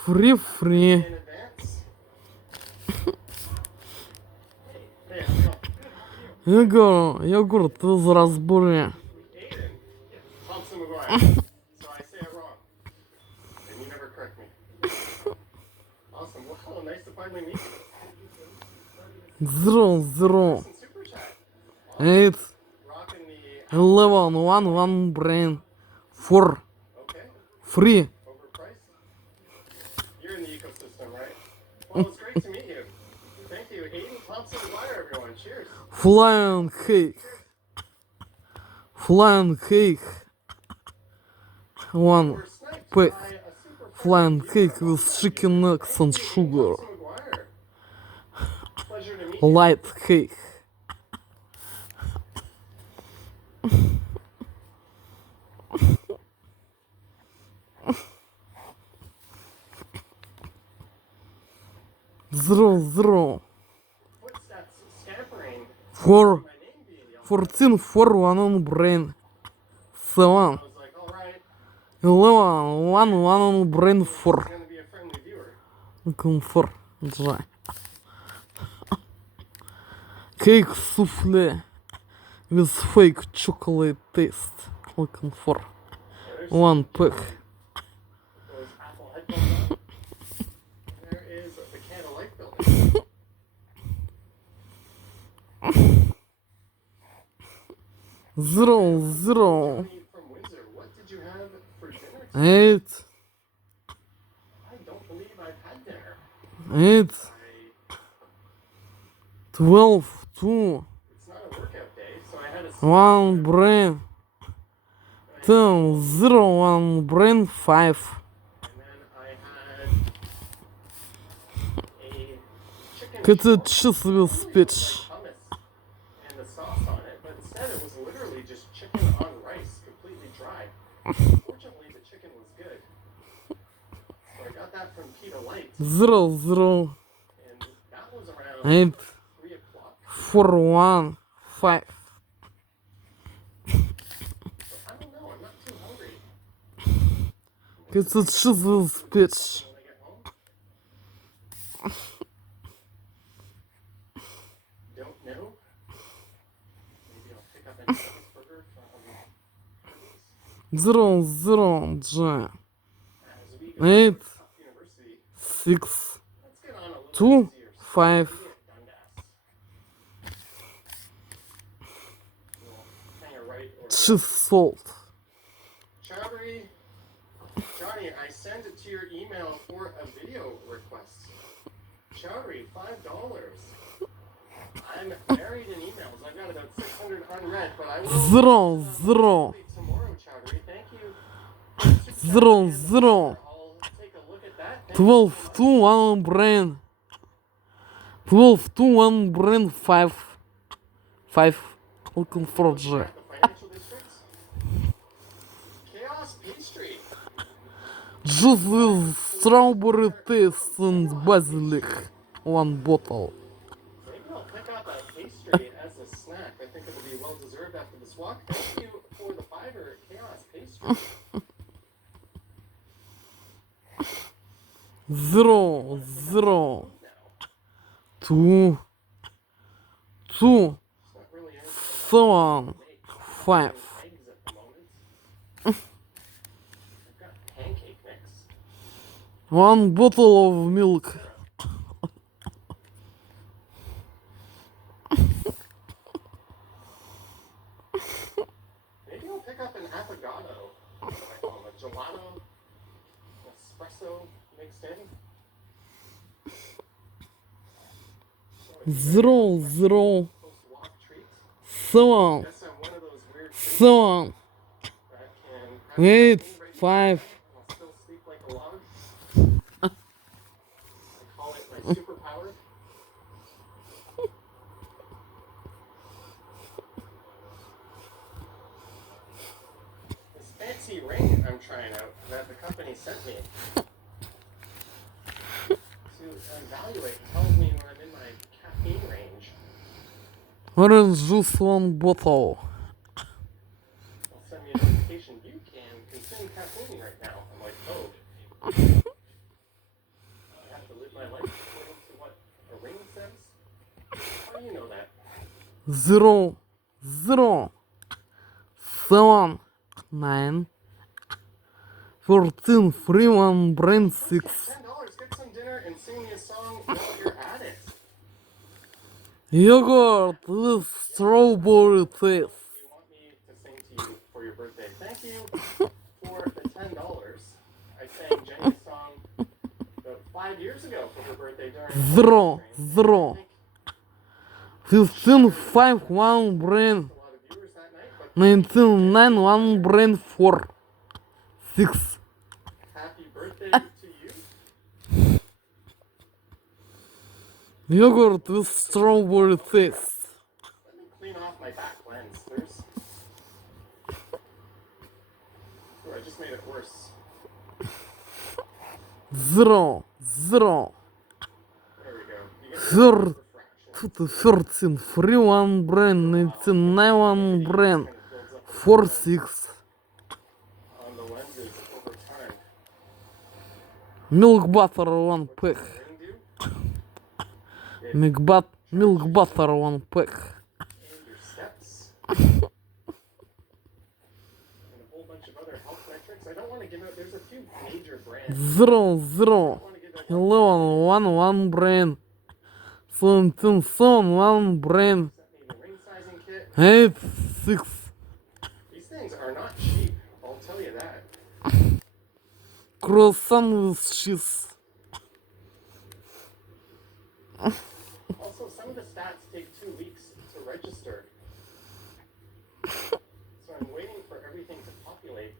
free. In advance. Hey, how's it going? Йогурт из raspberry. Aiden. Thompson McGuire. So I say it wrong. And you never correct me. Awesome. Well, nice to finally meet you. 0, 0, Some super chat. 8, Rocking the 11, 1, 1, brain, 4, okay. free. Overpriced. You're in the ecosystem, right? Well, it's great to meet you. Thank you. Aiden Thompson McGuire, everyone. Cheers. Flying cake. Flying cake. One We're sniped pack. by a super Flying cake with chicken eggs and sugar. Thompson McGuire. Pleasure to meet you. Light cake. Zero, zero, Footsteps scampering. 4, My name being yelled. 14, 4, 1 on brain. 7, I was like, all right, 11, 1, 1 on brain, 4. I'm gonna be a friendly viewer. Looking for dry. Cake souffle with fake chocolate taste. Looking for There's 1 pack. those Apple headphones on. There is the Candlelight building. 0, 0, Tony from Windsor, what did you have for dinner today? 8, I don't believe I've had dinner. 8, 12, 2, It's not a workout day, so I had a 1 brain, 10, 0, 1 brain, 5. and then I had a chicken Cottage cheese with speech. hummus and the sauce on it, but instead it was literally just chicken on rice, completely dry. Fortunately, the chicken was good. So I got that from Peter Light, 0, 0, and that was around 8, 3 o'clock. 4, 1, 5. So I don't know, I'm not too hungry. Cottage cheese with speech. When I get home, don't know. Maybe I'll pick up any burger from Arby's. 0, 0, J, As we go 8, to university, 6, let's get on a little 2, easier. 5. Dundas. We'll hang a right or Cheese salt. Chowdhury, Johnny, I sent it to your email for a video request. Chowdhury, $5. I'm buried in emails. I've got about 600 unread, but I will 0, 0, tomorrow, Chowdhury. Thank you. 0, 0, I'll take a look at that. Thank you 12, so much. 2, 1 brain. 12, 2, 1 brain, 5. 5. Looking for J. The financial districts. Chaos pastry. Juice with strawberry taste and basilic. 1 bottle. Maybe I'll pick up a pastry as a snack. I think it'll be well deserved after this walk. Thank you for the fiver, Chaos pastry. 0, 0, 2, two, It's not really anything seven, five. eggs at the moment. I've got pancake mix. One bottle of milk. Maybe I'll pick up an affogato. What do I call them? A gelato, espresso mixed in. Zero, zero, Post-walk treat. seven, Guess I'm one of those weird treats seven, that can have eight, caffeine right five. and I'll still sleep like a log. I call it my superpower. This fancy ring I'm trying out that the company sent me to evaluate tells me when I'm in my caffeine range. Orange juice, one bottle. They'll send me a notification. You can consume caffeine right now. I'm like, oh. I have to live my life according to what a ring says? How do you know that? Zero, zero, seven, nine, 14, free one, brain six. $10, get some dinner and sing me a song while you're at it. Yogurt with strawberry taste. You want me to sing to you for your birthday. Thank you for the $10. I sang Jenny a song about 5 years ago for her birthday during Zero, the zero. I think 15, 5, 1, brain. a lot of viewers that night, but 19, 9, 1, brain 4, 6. happy birthday to you. Yogurt with strawberry taste. Let me clean off my back lens. There's. Oh, I just made it worse. Zero, zero. There we go. You get Third, refraction. 13, free one, brain 19, 9, 1, brain Kind of builds up 4, 6. on the lenses over time. Milk butter, one pack. Ring do? Milk butter, one pack. And your steps. And a whole bunch of other health metrics. I don't want to give out. There's a few major brands. I0, 0, don't want to give out 11, 1, 1, brain 17, 7, 1, brain Sent me the ring sizing kit. 8, 6. These things are not cheap. I'll tell you that. Croissant with cheese. Also, some of the stats take 2 weeks to register. So I'm waiting for everything to populate.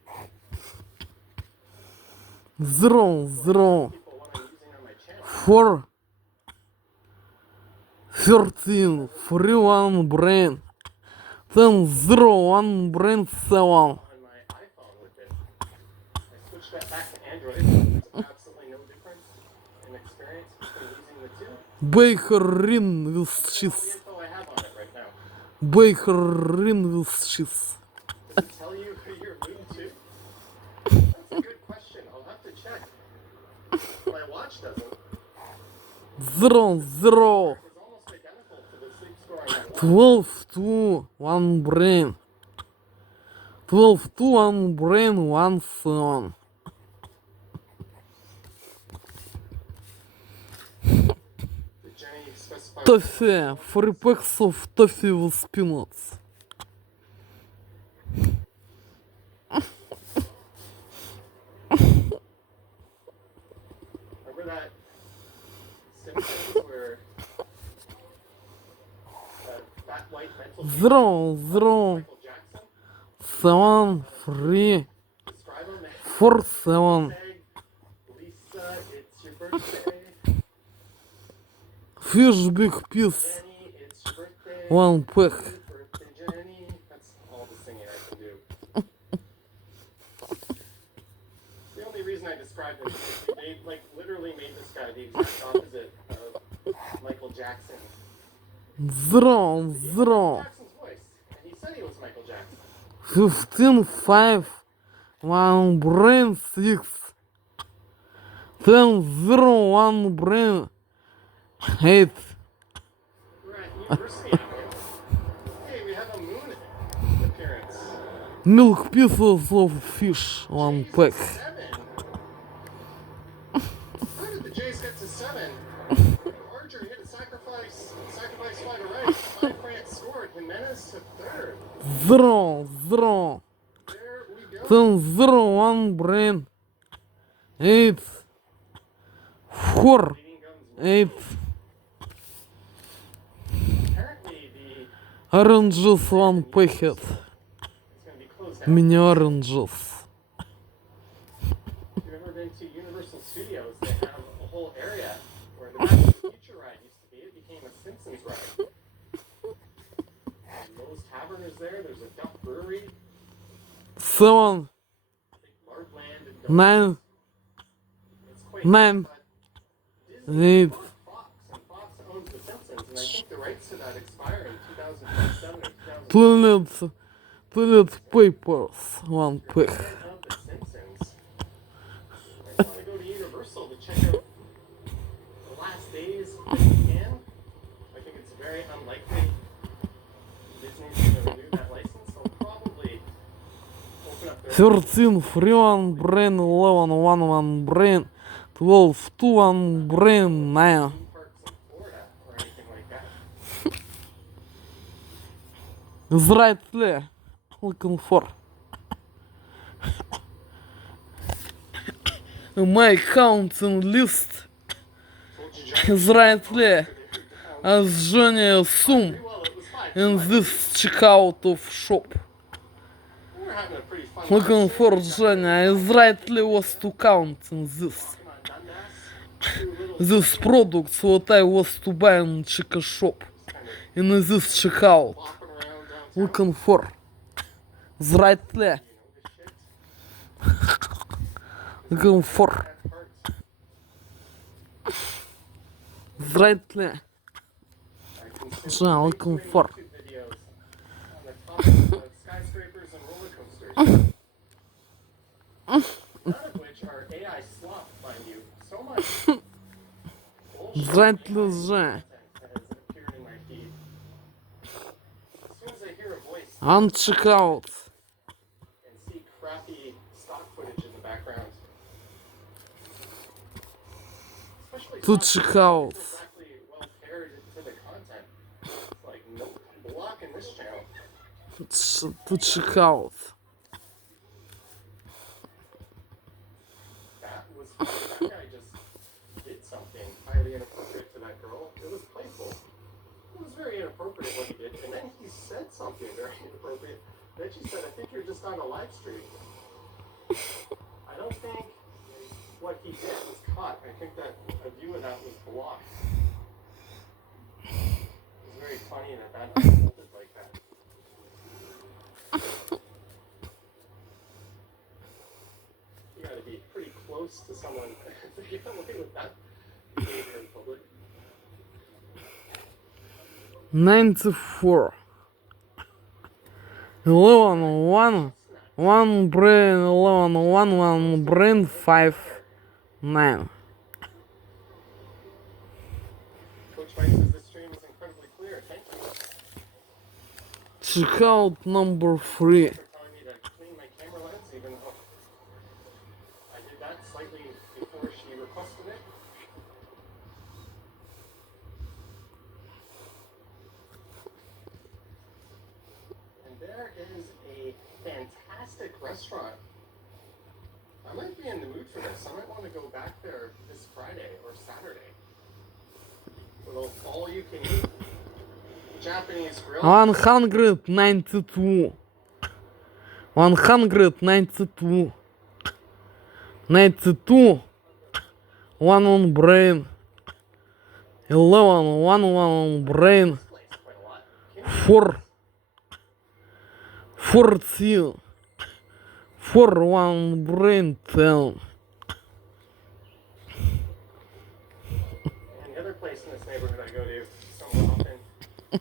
0, 0, People what I'm using on my channel. 4, 13, free one, brain 10, 0, 1, brain 7. On my iPhone with it. I switched that back to Android. There's absolutely no difference in experience between using the two. Bakerin with All the cheese. info I have on it right now. Bakerin with cheese. Does it tell you who you're moved to? That's a good question. I'll have to check. My watch doesn't. 0, 0, It's almost identical to the sleep score on my watch. 12, 2, 1, brain 12, 2, 1, brain 1, 7. Did Jenny specify? Toffee, 3 packs of toffee with peanuts. Remember that Simpsons where that white mental 0, 0, Michael Jackson 7, 3, describe him as 4, 7. Lisa, it's your birthday. Fish big piece, Jenny, it's your birthday. 1 pack. Happy birthday, Jenny. That's all the singing I can do. The only reason I described him is they literally made this guy the exact opposite of Michael Jackson. 0, 0, Jackson's voice, and he said he was Michael Jackson. 15, 5, 1, brain 6. 10, 0, 1, brain 8. We're at university now. Milk pieces of fish, one pack. 7. How did the Jays get to 7? Archer hit a sacrifice fly to right. 5 France scored. Jimenez to third. 0-0. There we go. 10-0, one brain. 8. 4. Leading guns 8. apparently the Oranges, one packet. it's going to be closed down. Mini oranges. If you've ever been to Universal Studios, they have a whole area where the Back to the Future ride used to be. It became a Simpsons ride. And Lowe's Tavern is there. There's a Duck Brewery. 7. I think Larkland and Donuts. 9. It's quite 9. but Disney 8. bought Fox, and Fox owns the Simpsons, and I think the rights to that expire in 2027 or 2028. Toilet papers, one pack. Of the Simpsons. I want to go to Universal to check out the last days if you can. I think it's very unlikely Disney's going to renew that license. They'll probably open up their 13 free, one brain. 11 one brain. 12 2, one brain. 9. theme parks in Florida or anything like that. Slightly looking for my counting list is rightly as Johnny sum Well, it was 5. in this checkout of shop. We're having a pretty fun Looking time. for Johnny is rightly was to count in this. Walking on Dundas, 2 little This products what I was to buy in chicken shop kind of in this checkout. flopping around downtown. Looking for is rightly You know the shit. looking for That parts. is rightly. I consume So way looking too many for YouTube videos on the topic of skyscrapers and roller coasters. None of which are AI slop, mind you. So much bullshit rightly AI же. content that has appeared in my feed. As soon as I hear a voice On checkout. and see crappy stock footage in the background, especially To stock check footage out. that isn't exactly well paired to the content. It's like, nope, blocking this channel. To check out. That was that guy just did something highly inappropriate to that girl. It was playful. It was very inappropriate what he did, and then he said something very inappropriate. Then she said, "I think you're just on a live stream." I don't think what he did was caught. I think that a view of that was blocked. It was very funny that that unfolded like that. You gotta be pretty close to someone to get away with that behavior in public. 94. 11 1. 1 brain 11 1. 1 brain 5 9. Coach Mike says this stream is incredibly clear. Thank you Checkout number 3. for telling me to clean my camera lens, even though I did that slightly before she requested it. And there is a fantastic restaurant. I might be in the mood for this. I might want to go back there this Friday or Saturday. Little all-you-can-eat Japanese grill. 192. 192. 92. 1 on brain. 11 1 on brain. This place quite a lot. 4. 14. 4 1 brain 10. And the other place in this neighborhood I go to somewhat often is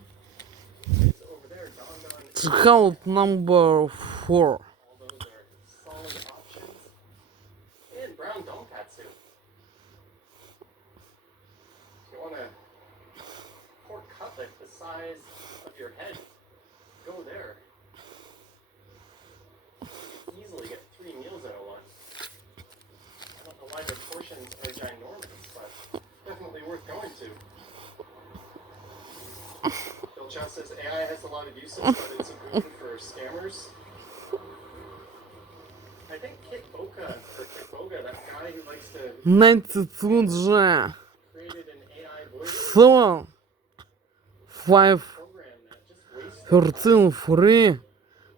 over there, Don Don. Checkout number 4. All those are solid options. And brown tonkatsu. If you want a pork cutlet the size of your head, go there. says AI has a lot of uses, but it's a boon for scammers. I think Kit Boga, that guy who likes to 90 секунд же. created an AI voice 7, 5, program that just wastes 13, 3,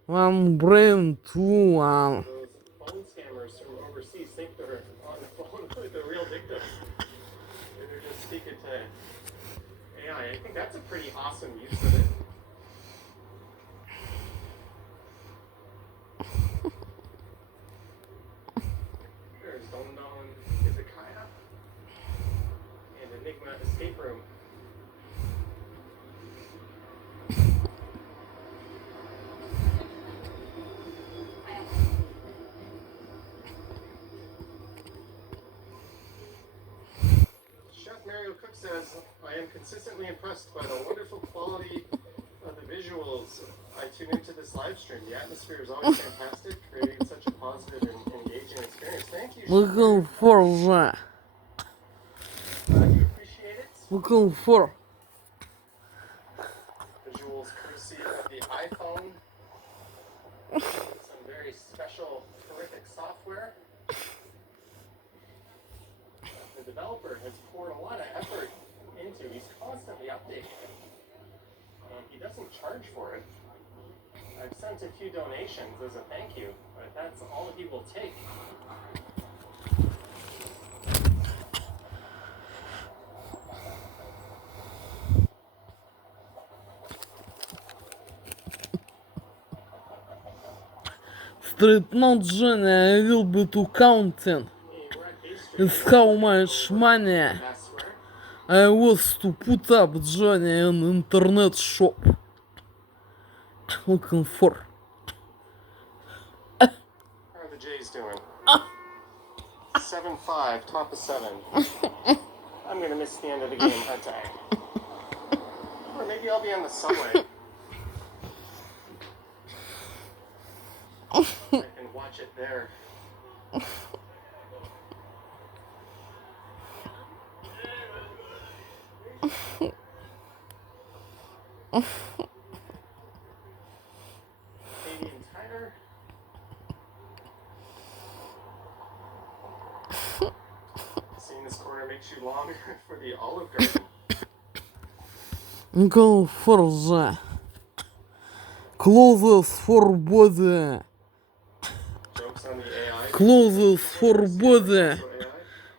1, brain, 2, 1. those phone scammers from overseas think they're on the phone with a real victim. And they're just speaking to AI. I think that's a pretty awesome use of it. There's Dondon Izakaya and Enigma Escape Room. Chef Mario Cook says, I am consistently impressed by the wonderful quality of the visuals. I tune into this live stream. The atmosphere is always fantastic, creating such a positive and engaging experience. Thank you, Chef Mario. Looking for же. You appreciate it. Looking for. Visuals courtesy of the iPhone. Some very special, terrific software. The developer has poured a lot of effort into. He's constantly updating it. He doesn't charge for it. I've sent a few donations as a thank you, but that's all he will take. Straight not Johnny, I will be to counting. We're at Bay Street. It's how much money That's where. I was to put up Johnny an internet shop. Looking for. How are the Jays doing? 7-5, top of 7. I'm gonna miss the end of the game, aren't I? Or maybe I'll be on the subway. I can watch it there. Canadian Tire. Seeing this corner makes you long for the Olive Garden. Looking for же. Clothes for body. Jokes on the AI. Clothes for body. So AI.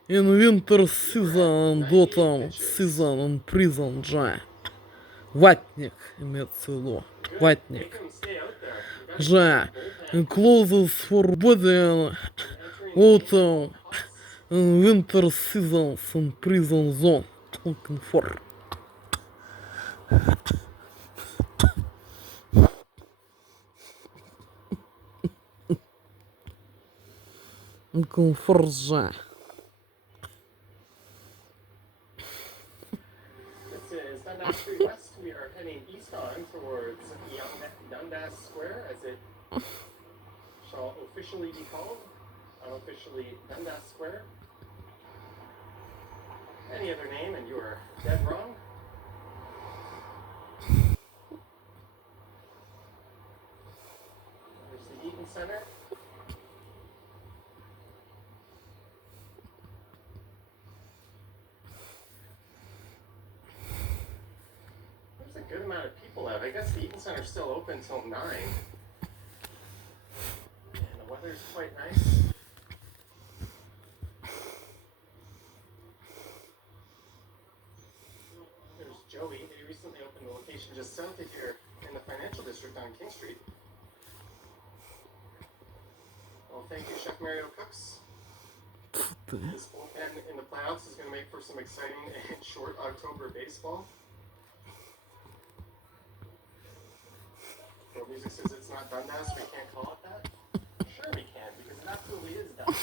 In winter season, autumn season, in prison же. Ватник имеется в виду. Ватник. Make him stay out there. You gotta Же. keep In clothes for body. Autumn. In winter seasons, in prison zone. Looking for. Looking for же. This is Dundas Street West. We are heading east on towards Young Dundas Square, as it shall officially be called. Unofficially Dundas Square. Any other name and you are dead wrong. There's the Eaton Center. There's a good amount of people out. I guess the Eaton Center's still open till 9. And the weather's quite nice. There's Joey. They recently opened a location just south of here in the financial district on King Street. Well, thank you, Chef Mario Cooks. This bullpen in the playoffs is going to make for some exciting and short October baseball. Pro Music says it's not Dundas. We can't call it that. Sure we can, because it absolutely is Dundas.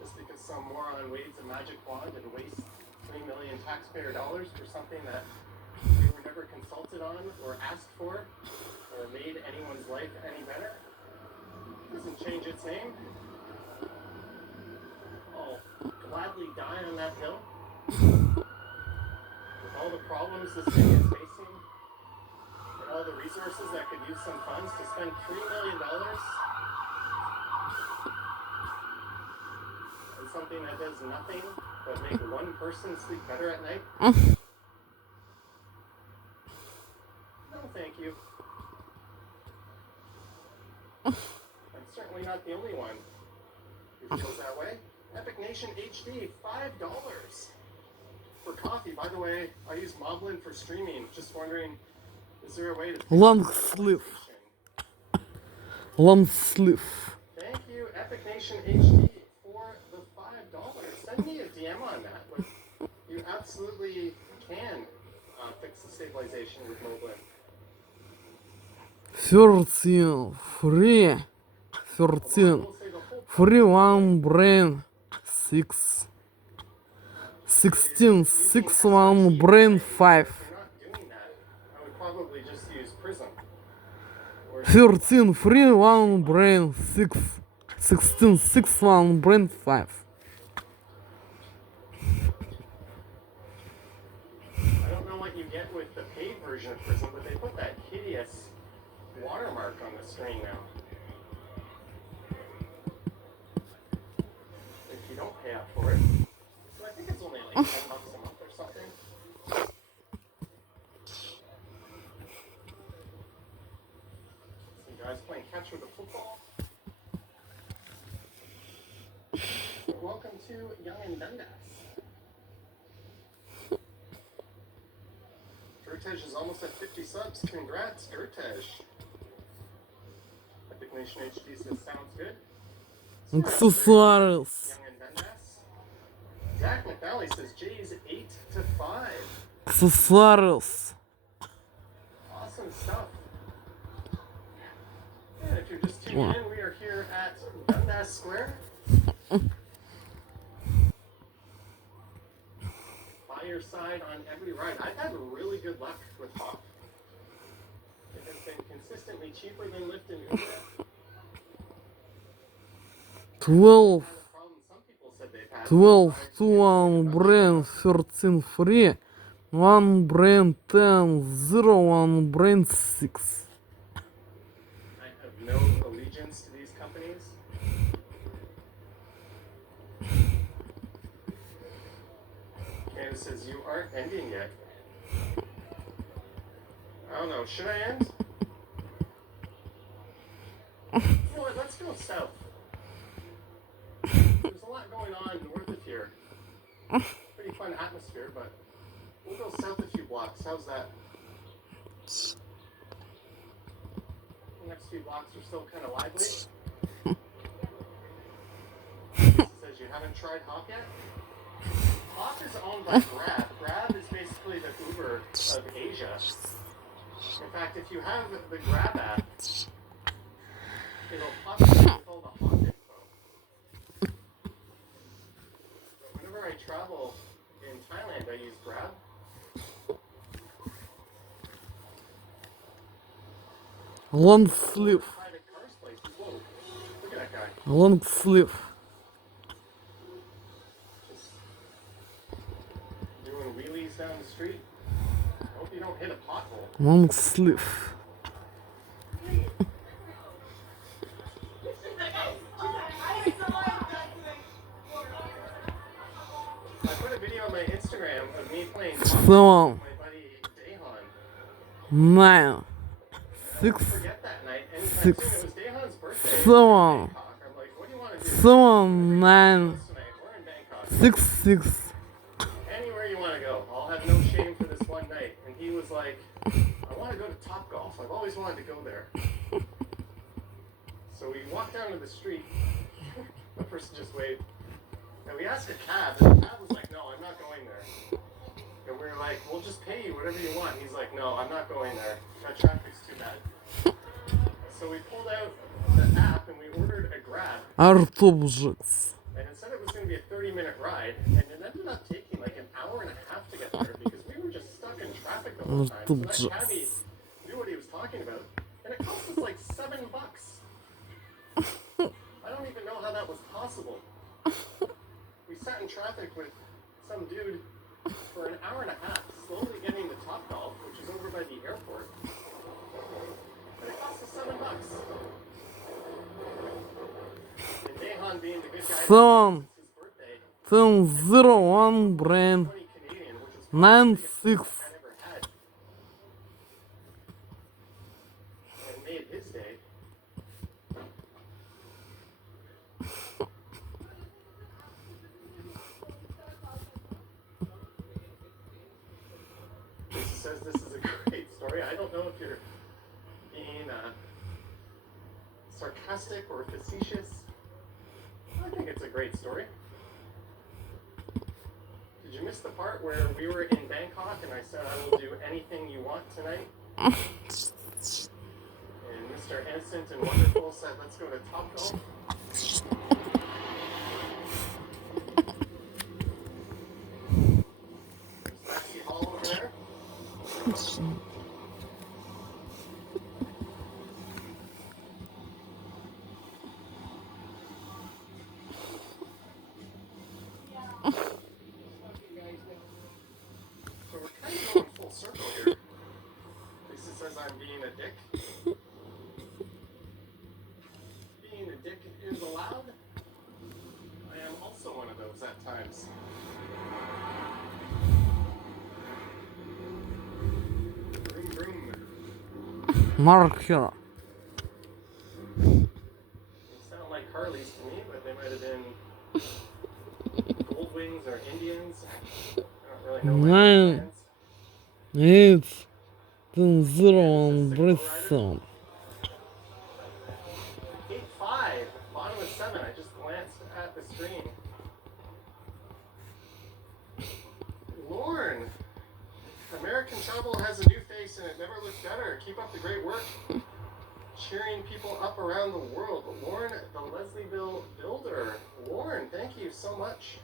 Just because some moron waves a magic wand and wastes $3 million taxpayer dollars for something that we were never consulted on or asked for or made anyone's life any better doesn't change its name. I'll gladly die on that hill With all the problems the city is facing, and all the resources that could use some funds to spend $3 million on something that does nothing but make one person sleep better at night? No, thank you. I'm certainly not the only one who feels that way. Epic Nation HD, $5 for coffee. By the way, I use Moblin for streaming. Just wondering, is there a way to Long sleeve. Long sleeve. Thank you, Epic Nation HD, for the $5. Send me a DM on that. Like, you absolutely can fix the stabilization with Moblin. 13 free. 13 free one brain. 6. 16 6 one brain 5. If you're not doing that, I would probably just use Prism. Or 13 free one brain 6. 16 6 one brain 5. I don't know what you get with the paid version of Prism, but they put that hideous watermark on the screen now. If you don't pay up for it. So I think it's only like $10 a month or something. Some guys playing catch with a football. Welcome to Young and Dundas. Gertej is almost at 50 subs. Congrats, Gertej. Epic Nation HD says sounds good. Accessories. Young and Dundas. Zach McNally says Jay's 8 to 5. Accessories. Awesome stuff. And if you're just tuning in, we are here at Dundas Square. By your side on every ride. I've had really good luck with Hop. It has been consistently cheaper than Lyft and Uber. 12 Had a problem some people said they've had. 12 to one brain 13 free. One brain 10 0 one brain 6. I have no allegiance to these companies. And it says you aren't ending yet. I don't know. Should I end? You know what? Let's go south. There's a lot going on north of here. Pretty fun atmosphere, but we'll go south a few blocks. How's that? The next few blocks are still kind of lively. It says you haven't tried Hop yet? Hop is owned by Grab. Grab is basically the Uber of Asia. In fact, if you have the Grab app, it'll pop up with all the Hop info. So whenever I travel in Thailand, I use Grab. Long sleeve. Private cars places. Whoa, look at that guy. Long sleeve. Just doing wheelies down the street. I hope you don't hit a pothole. Long sleeve. I put a video on my Instagram of me playing So with my buddy Dehan. 9 I'll 6 forget that night. Anytime soon. Six. It was Dehan's birthday. So in Bangkok. I'm like, what do you want to do? 7 9 Tonight, we're in Bangkok. 6 6. Anywhere you want to go. I'll have no shame for this one night. And he was like, I want to go to Topgolf. I've always wanted to go there. So we walked down to the street. The person just waved. And we asked a cab, and the cab was like, no, I'm not going there. And we were like, we'll just pay you whatever you want. He's like, no, I'm not going there. That traffic's too bad. So we pulled out the app and we ordered a Grab. Art objects. And it said it was going to be a 30-minute ride. And it ended up taking like an hour and a half to get there because we were just stuck in traffic the whole time. So that cabbie knew what he was talking about. And it cost us like $7. I don't even know how that was possible. We sat in traffic with some dude for an hour and a half slowly getting to Topgolf, which is over by the airport. But it cost us $7. And Dehan being the good guy, Son. it's his birthday. 1001 brain 20 Canadian, which was 96. I never had. And made his day. Lisa says this is a great story. I don't know if you're being sarcastic or facetious. I think it's a great story. Did you miss the part where we were in Bangkok and I said I will do anything you want tonight? And Mr. Innocent and Wonderful said, let's go to Topgolf. There's Maxie Hall over there. So we're kind of going full circle here. Lisa says I'm being a dick. Being a dick is allowed. I am also one of those at times. Vroom, vroom. Marker. They sound like Harleys to me, but they might have been Gold Wings or Indians. I don't really know my Nine. plans. 8 1001 Bristol. 8-5, bottom of 7. I just glanced at the screen. Lauren, American travel has a new face and it never looked better. Keep up the great work. Cheering people up around the world. Lauren, the Leslieville builder. Lauren, thank you so much.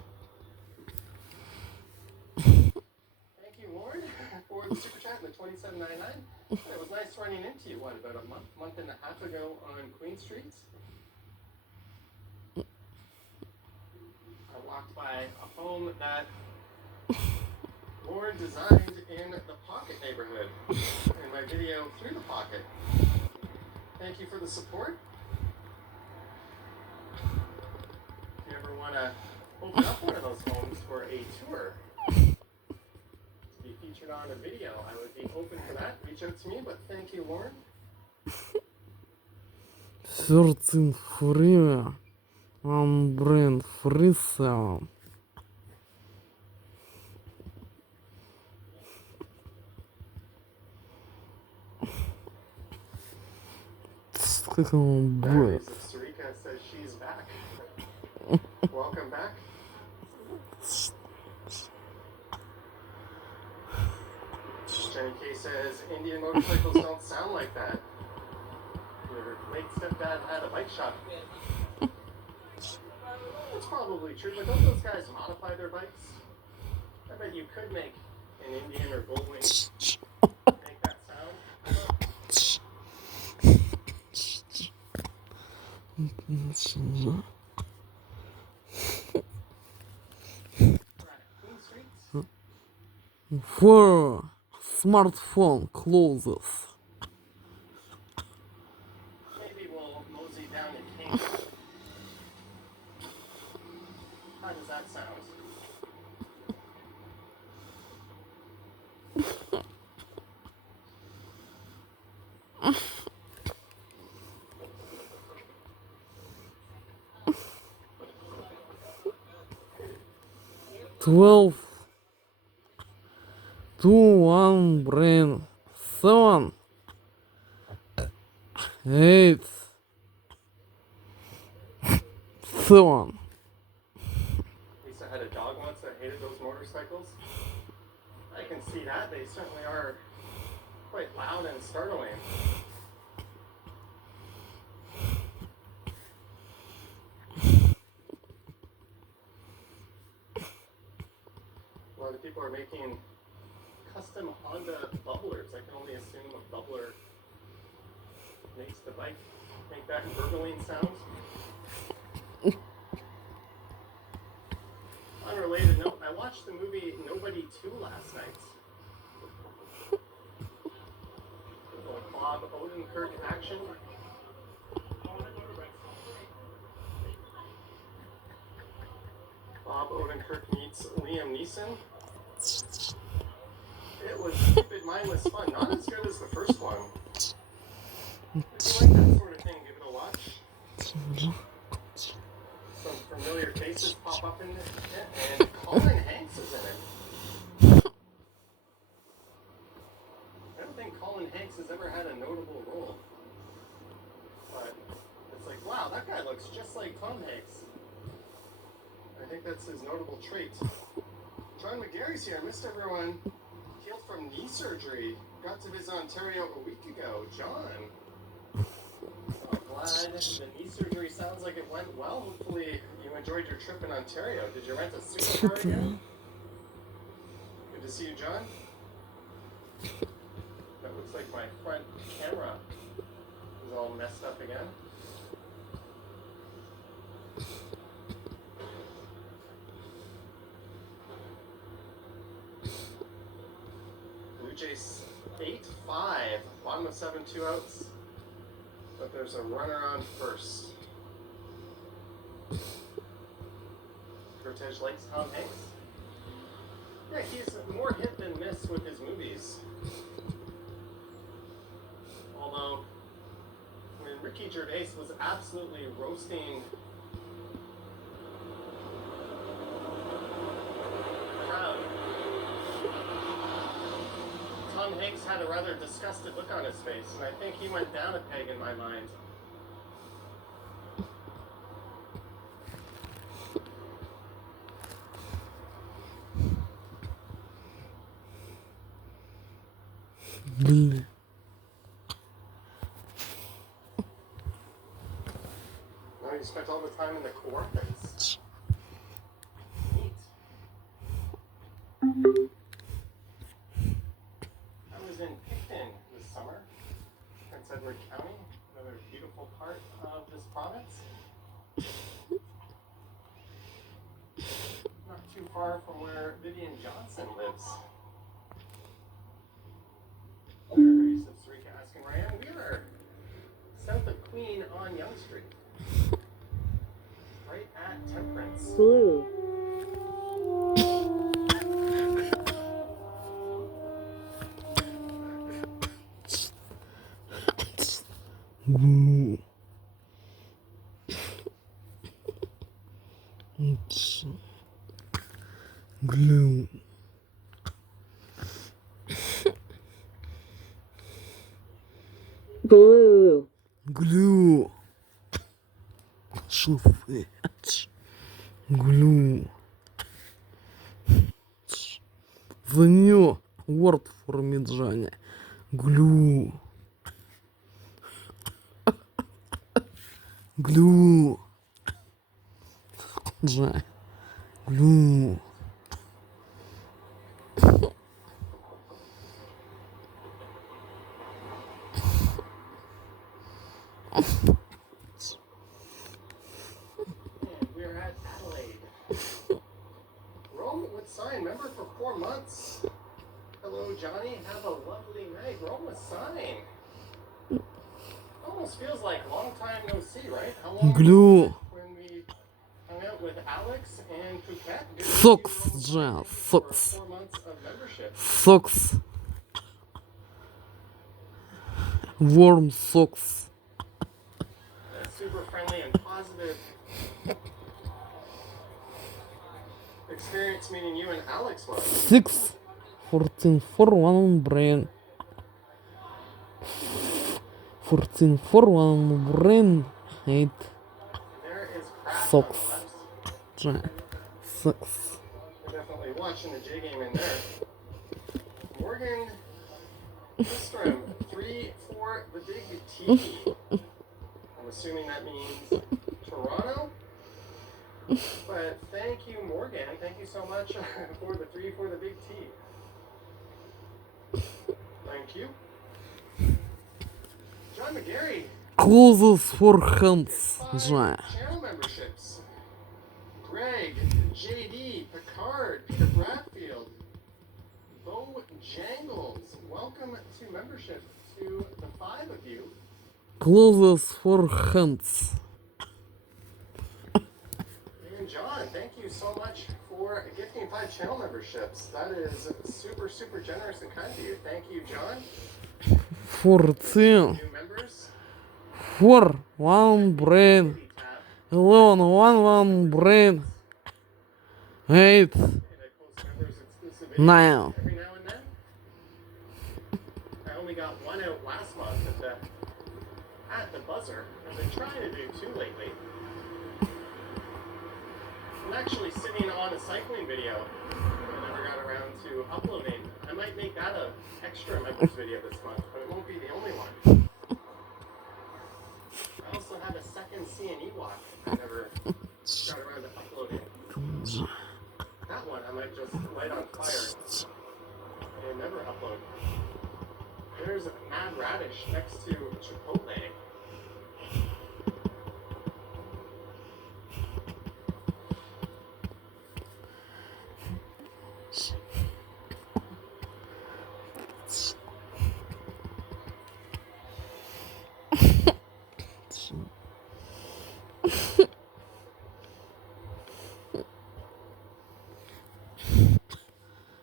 Thank you, Lauren, for the super chat and the $27.99. It was nice running into you, about a month and a half ago on Queen Street? I walked by a home that Lauren designed in the Pocket neighborhood in my video Through the Pocket. Thank you for the support. If you ever want to open up one of those homes for a tour, to be featured on a video, I would be open for that. Reach out to me, but thank you, Lauren. 13 free. One brain free 7. Как он будет? Sarika says she's back. Welcome back. Jenny K says Indian motorcycles don't sound like that. Your late stepdad had a bike shop. It's probably true, but don't those guys modify their bikes? I bet you could make an Indian or Goldwing make that sound. Queen Street. 4 smartphone closes. Maybe we'll mosey down to King. How does that sound? Twelve, 2, 1 brain 7, 8, 7. Lisa had a dog once that hated those motorcycles. I can see that. They certainly are quite loud and startling. A lot of people are making custom Honda bubblers. I can only assume a bubbler makes the bike make that gurgling sound. Unrelated note, I watched watched the movie Nobody 2 last night. Little Bob Odenkirk action. Bob Odenkirk meets Liam Neeson. It was stupid, mindless fun. Not as good as the first one. If you like that sort of thing, give it a watch. Some familiar faces pop up in it, and Colin Hanks is in it. I don't think Colin Hanks has ever had a notable role. But it's like, wow, that guy looks just like Tom Hanks. I think that's his notable trait. John McGarry's here. I missed everyone. Healed from knee surgery. Got to visit Ontario a week ago. John. I'm glad the knee surgery sounds like it went well. Hopefully you enjoyed your trip in Ontario. Did you rent a supercar again? Good to see you, John. That looks like my front camera is all messed up again. Blue Jays 8-5, bottom of 7, 2 outs. But there's a runner on first. Cortez likes Tom Hanks. Yeah, he's more hit than miss with his movies. Although, when Ricky Gervais was absolutely roasting the crowd, Tom Hanks had a rather disgusted look on his face, and I think he went down a peg in my mind. Now you spent all the time in the coordinates. Neat. I was in Picton this summer, Prince Edward County, another beautiful part of this province. Not too far from where Vivian Johnson lives. Costa Rica asking where I am. We are south of Queen on Yonge Street. Right at Temperance. Blue. Glue. Blue. Glue. شوفي glue. The new word for Midjourney. Glue. Glue. Glue. And we're at Adelaide. Rome with sign, remember, for 4 months. Hello, Johnny. Have a lovely night. Rome with sign. Almost feels like long time no see, right? How long Glue. was it when we hung out with Alex and Phuket? Good to see Socks, you all Jan, for socks. 4 months of membership. Socks. Warm socks. Super friendly and positive experience meeting you and Alex was. 6 14 for one brain. 14 for one brain. 8 There is craft socks. on the left. 6. We're definitely watching the J game in there. Morgan Lindstrom, 3 for the big T. I'm assuming that means Toronto. But thank you, Morgan. Thank you so much for the 3 for the big T. Thank you. John McGarry. Closes for hands. 5 channel memberships. Greg, JD, Picard, Peter Bradfield, Bo Jangles. Welcome to membership to the 5 of you. Closes for hands. And John, thank you so much for gifting 5 channel memberships. That is super, super generous and kind of you. Thank you, John. 14. New members. 4. 1 brain. 11. 1 brain. 8. And I post members exclusive videos 9. every now and then. I only got 1 out last month at the buzzer. I've been trying to do 2 lately. I'm actually sitting on a cycling video I never got around to uploading. I might make that a extra members video this month, but it won't be the only one. I also have a second C&E walk I never got around to uploading. That one I might just light on fire and never upload. There's Mad Radish next to Chipotle.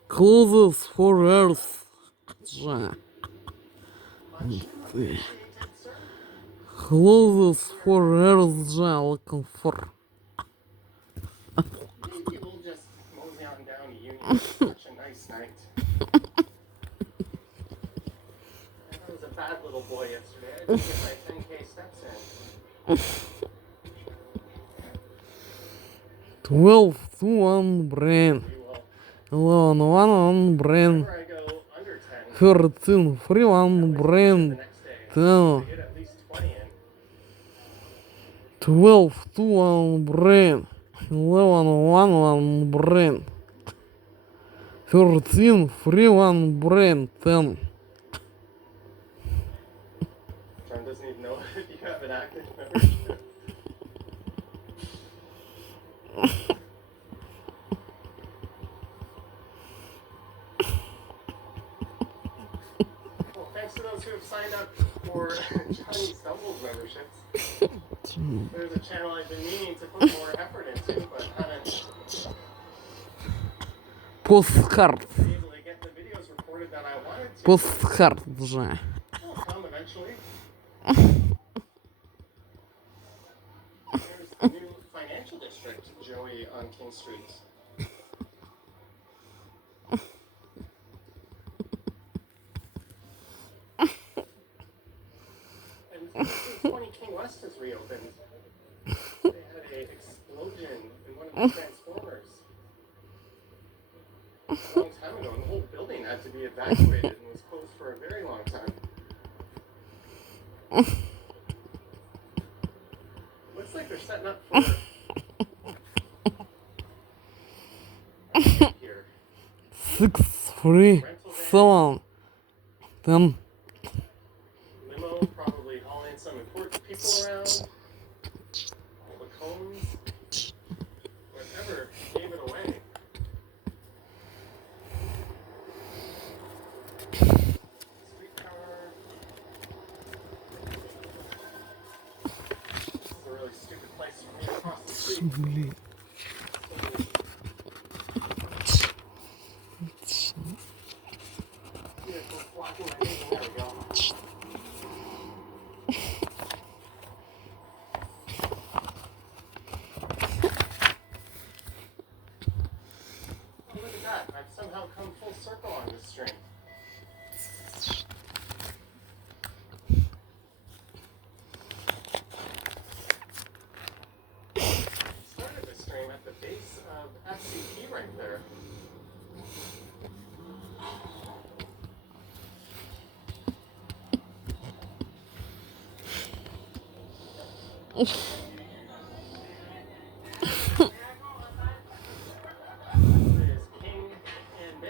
Closes for Earth. Closes for Earth. Looking for. Maybe we'll just mosey on down to Union. It's such a nice night. I was a bad little boy yesterday. I didn't get my 10K steps in. 12 to 1 brain. We will. 11 1 brain. Whenever I go under 10, 13 free 1 the brain. next day, 10. I get at least 20 in. 12 to 1 brain. 11 1 brain. 13 free 1 brain. 10. John doesn't even know if you have an active membership. Well, thanks to those who have signed up for Johnny Stumble's memberships. There's a channel I've been meaning to put more effort into, but haven't Postcard. been able to get the videos recorded that I wanted to. Postcard вже. It'll come eventually. There's the new financial district, Joey, on King Street. And since 20 King West has reopened, they had an explosion in one of the Transformers. A long time ago, and the whole building had to be evacuated and was closed for a very long time. Looks like they're setting up for a gig here. 6 free Rental van, 7 10 limo, probably hauling some important people around. All the cones, whatever gave it away. Streetcar. This is a really stupid place for me to cross the street. Блін. Vehicles blocking my vision. There we go. Oh, look at that. I've somehow come full circle on this stream. Started this stream at the base of FCP right there.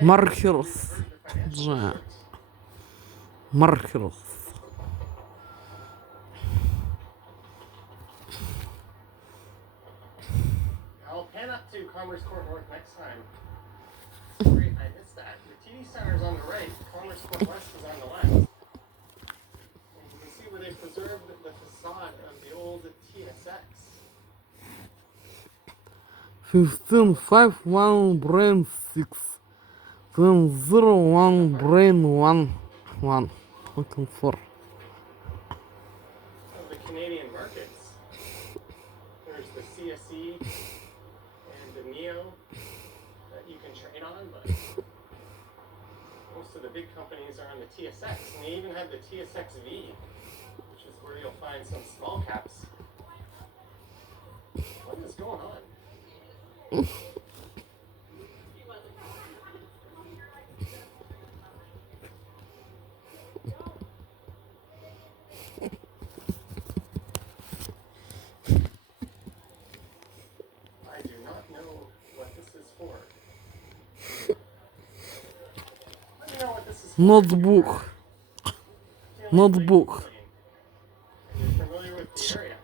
Markers. Вже. Markers. Alpana to Commerce Court North next time. Sorry, I missed that. The TD Center's on the right, Commerce Court West is on the left. And you can see where they preserved the facade of the old TSX. 1551 brain 6 1001 brain 1 looking for Of the Canadian markets. There's the CSE and the NEO that you can trade on, but most of the big companies are on the TSX, and they even have the TSXV, which is where you'll find some small caps. What is going on? I do not know what this is for. Let me know what this is for. notebook Feeling notebook. like and you're familiar with the area.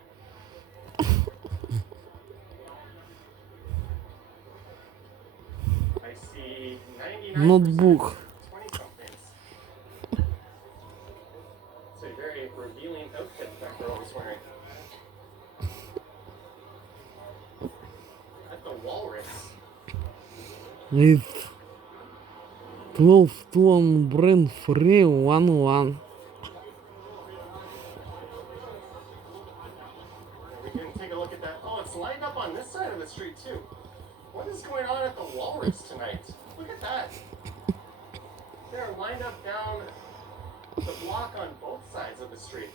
I see 99% Notebook. 20-somethings. It's a very revealing outfit that girl is wearing. At the Walrus. With 12 ton brain free 1 We can take a look at that. Oh, it's lined up on this side of the street too. What is going on at the Walrus tonight? Look at that. They're lined up down the block on both sides of the street.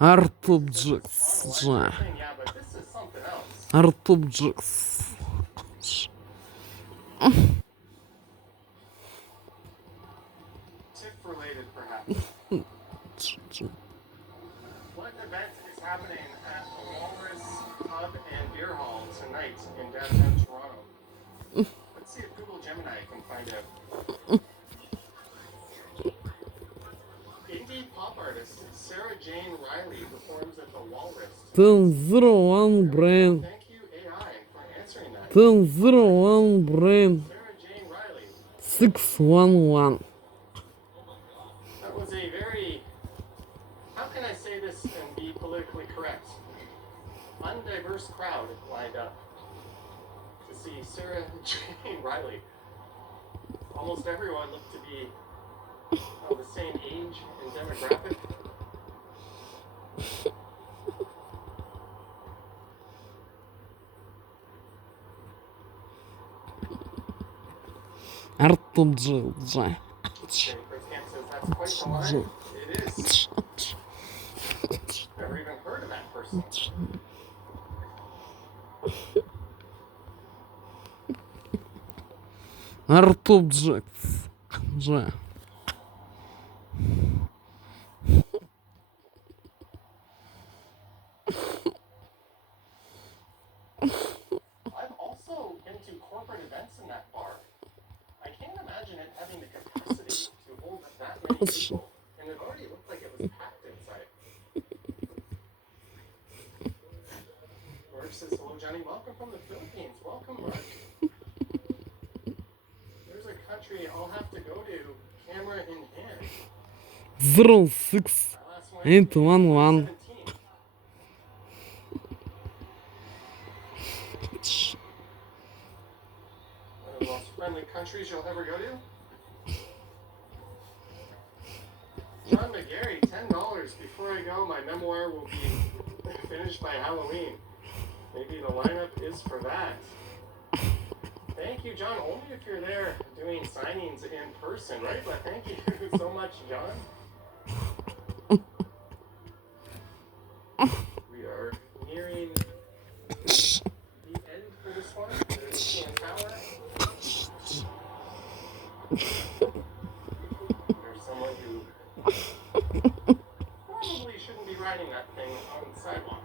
art On a objects live thing, yeah, but this is something else. art objects TIFF related, perhaps. What event is happening at the Walrus Pub and Beer Hall tonight in downtown Toronto? Let's see if Google Gemini can find out. Indie pop artist Sarah Jane Riley performs at the Walrus. 1001 brain Thank you, AI, for answering that. 1001 brain Sarah Jane Riley. 611 That was a very, how can I say this and be politically correct? Undiverse crowd lined up to see Sarah Jane Riley. Almost everyone looked to be of the same age and demographic. art objects And Chris Camp says that's quite the line. It is. Never even heard of that person. art objects I'm also into corporate events in that bar. I can't imagine it having the capacity to hold that many people. And it already looked like it was packed inside. Mark says, hello, Johnny. Welcome from the Philippines. Welcome, Mark. There's a country I'll have to go to, camera in hand. 06 My last one 811 17. One of the most friendly countries you'll ever go to. John McGarry, $10. Before I go, my memoir will be finished by Halloween. Maybe the lineup is for that. Thank you, John. Only if you're there doing signings in person, right? But thank you so much, John. We are nearing the end for this one. There's CN Tower. There's someone who probably shouldn't be riding that thing on the sidewalk.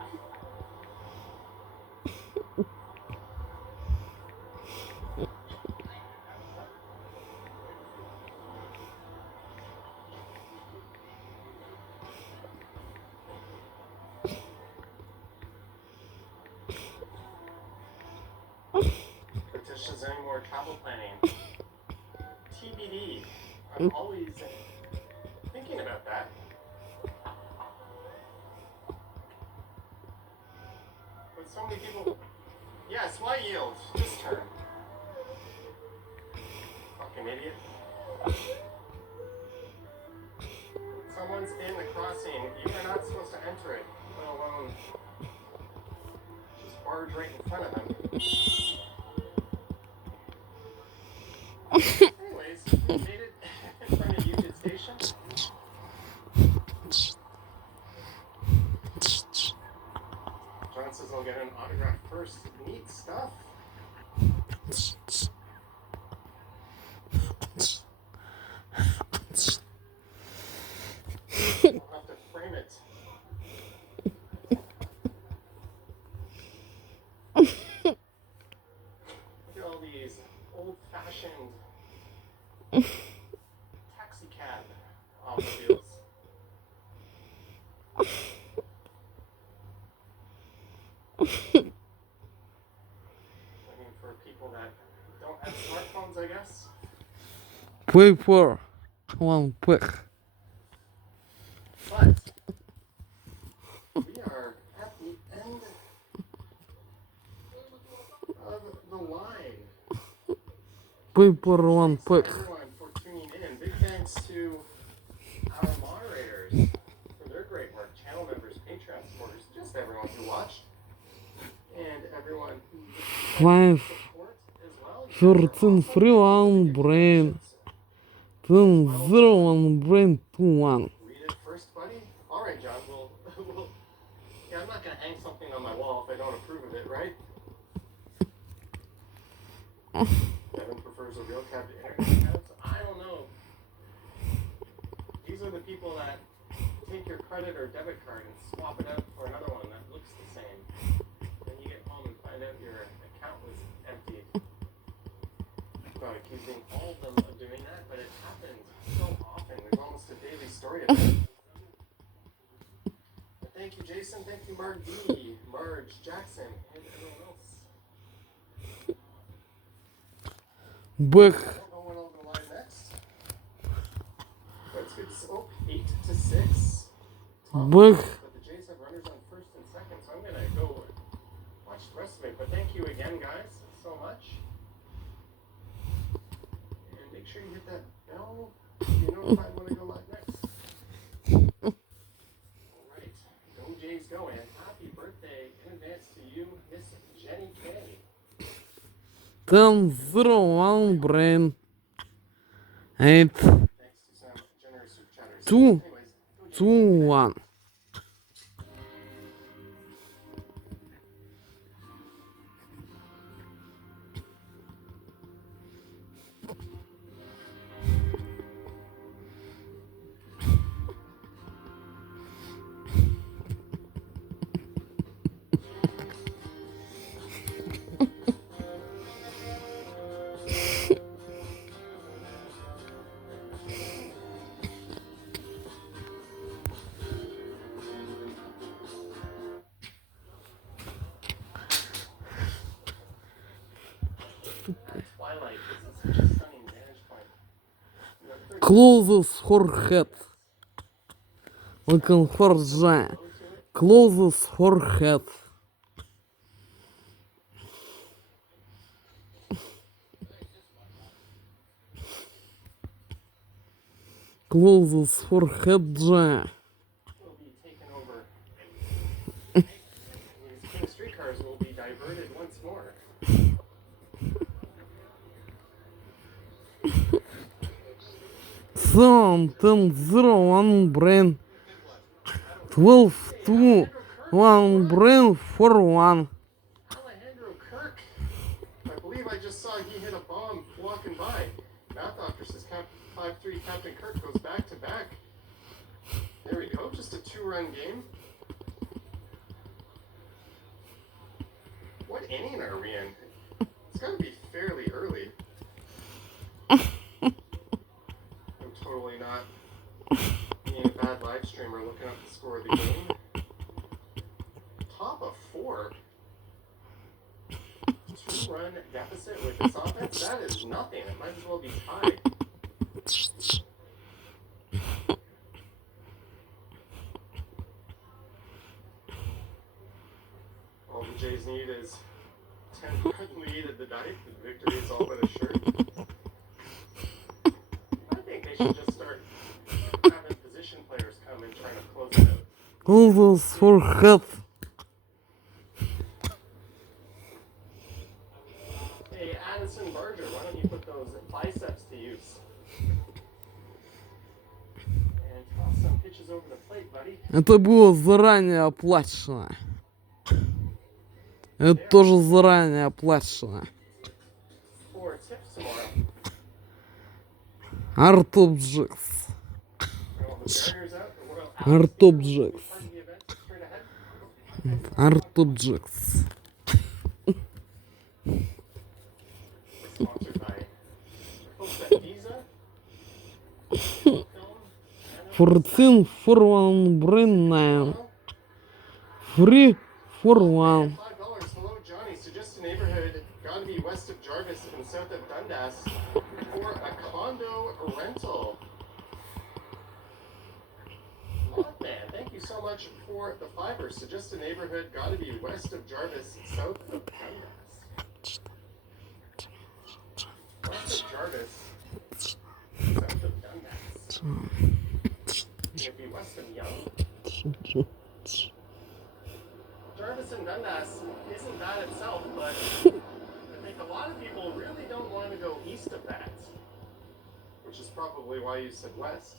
travel planning. TBD. I'm always thinking about that. But so many people. Yes, why yield? Just turn. Fucking idiot. Someone's in the crossing. You are not supposed to enter it, let alone just barge right in front of them. Anyways, we made it in front of Union Station. John says I'll get an autograph first. Neat stuff. I'll have to frame it. Look at all these old-fashioned taxi cab automobiles. Looking for people that don't have smartphones, I guess. Paper. One pick. But we are at the end of the line. Paper one Thanks pick. to everyone for tuning in. Big thanks to our moderators for their great work, channel members, Patreon supporters, just everyone who watched, and everyone who Five. support as well. 13 free one brain. 10 0 1 brain 2 1. Read it first, buddy. All right, John. We'll yeah, I'm not gonna hang something on my wall if I don't approve of it, right? Devin prefers a real cab to internet cabs. I don't know. These are the people that take your credit or debit card and swap it out for another one that looks the same. Then you get home and find out your account was empty. I'm not accusing all of them of doing that, but it happens so often. There's almost a daily story about it. But thank you, Jason. Thank you, Mark D, Marge, Jackson, and everyone else. Back. I don't know when I'll go live next. But it's good to see. Oh, 8 to 6. Back. But the Jays have runners on first and second, so I'm going to go watch the rest of it. But thank you again, guys, so much. And make sure you hit that bell to be notified when I go live next. All right. Go Jays, go. And happy birthday in advance to you, Miss Jenny K. 10 0 1 brain. 8 Thanks to some generous super chatters. 2 Anyways, go 2 Jays. 1. Twilight, this is such a stunning vantage point. You have 30 Closes forehead. Looking for J. Closes forehead. Closes forehead J. will be taken over. These streetcars will be diverted once more. Sound 10 0 1 brain. 12 2 1 brain 4 1. Alejandro Kirk. I believe I just saw he hit a bomb walking by. Math Doctor says 5-3 Captain Kirk goes back to back. There we go. Just a 2-run game. What inning are we in? It's got to be fairly early. I'm totally not being a bad live streamer looking up the score of the game. Top of 4. 2-run deficit with this offense, that is nothing. It might as well be tied. All the Jays need is 10-run lead at the ninth, and victory is all but assured. I think they should just start having position players come and trying to close it out. Close for head. Hey, Addison Barger, why don't you put those biceps to use? And toss some pitches over the plate, buddy. Это было заранее оплачено. Это тоже заранее оплачено. For tips tomorrow. Art objects. Well, the Mariners out, the Royal Art Alaskan objects. part of the event straight ahead. Art objects. Sponsored by the folks at Visa. Film, 14 for 1 brand name. Free for 1. $5. Hello, Johnny. Suggest a neighborhood, gotta be west of Jarvis and south of Dundas, for a condo rental. Mothman, thank you so much for the $5. Suggest a neighborhood, gotta be west of Jarvis, south of Dundas. West of Jarvis, south of Dundas. It'd be west of Young. Jarvis and Dundas isn't bad itself, but I think a lot of people really don't want to go east of that, which is probably why you said west.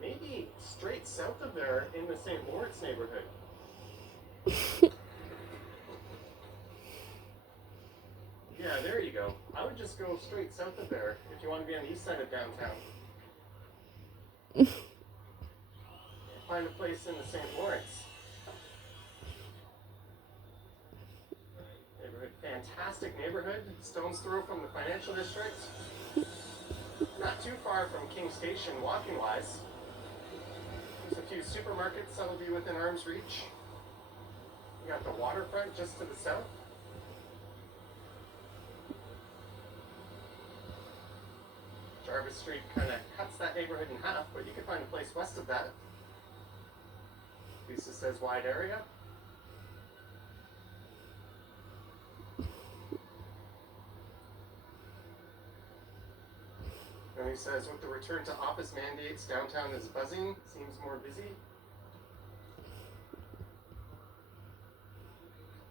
Maybe straight south of there in the St. Lawrence neighborhood. Yeah, there you go. I would just go straight south of there if you want to be on the east side of downtown. Find a place in the St. Lawrence neighborhood. Fantastic neighborhood. Stone's throw from the financial district. Not too far from King Station walking wise. There's a few supermarkets that'll be within arm's reach. You got the waterfront just to the south. Jarvis Street kind of cuts that neighborhood in half, but you can find a place west of that. Lisa says wide area. And he says with the return to office mandates, downtown is buzzing, seems more busy.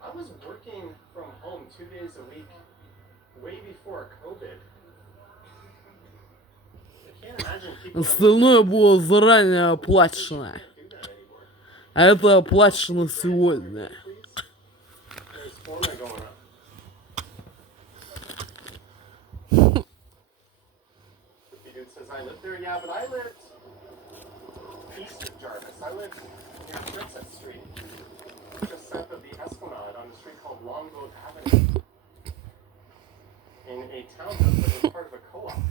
I was working from home 2 days a week way before COVID. I can't imagine people Остальное было заранее оплачено. do that anymore. А это оплачено сегодня. There's Florida going up. The dude says, I live there. Yeah, but I lived east of Jarvis. I lived near Princess Street, just south of the Esplanade on a street called Longboat Avenue, in a townhouse that was part of a co-op.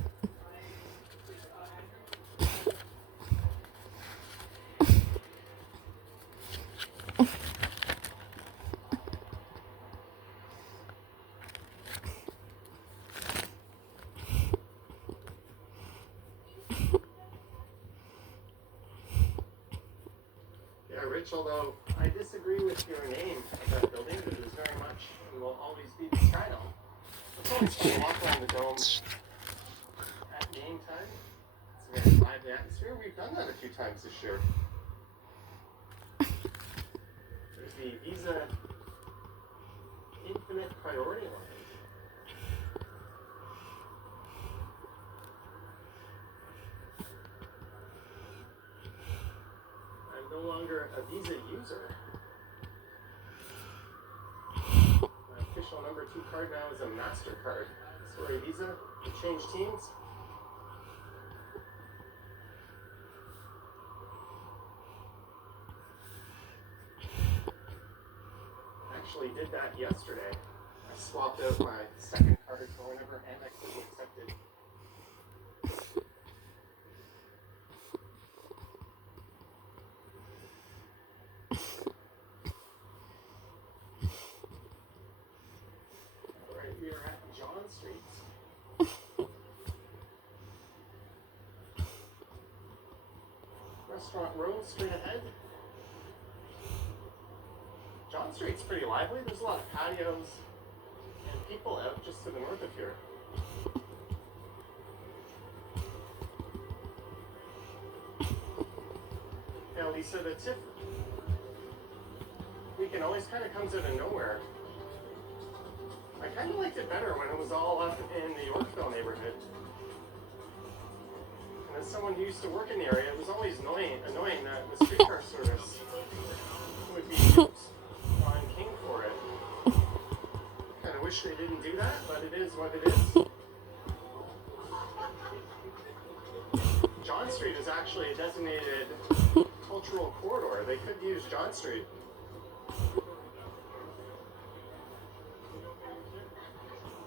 Rich, although I disagree with your name of that building, but it is very much and will always be the Skydome. It's always fun to walk around the dome at game time. It's a very lively atmosphere. We've done that a few times this year. There's the Visa Infinite Priority Line. No longer a Visa user. My official number 2 card now is a MasterCard. Sorry, Visa, you changed teams. Actually did that yesterday. I swapped out my second card for whenever Amex is accepted. restaurant row straight ahead. John Street's pretty lively. There's a lot of patios and people out just to the north of here. Now, Lisa, the TIFF weekend always kind of comes out of nowhere. I kind of liked it better when it was all up in the Yorkville neighborhood. And as someone who used to work in the area, it was always annoying that the streetcar service would be used on King for it. Kind of wish they didn't do that, but it is what it is. John Street is actually a designated cultural corridor. They could use John Street.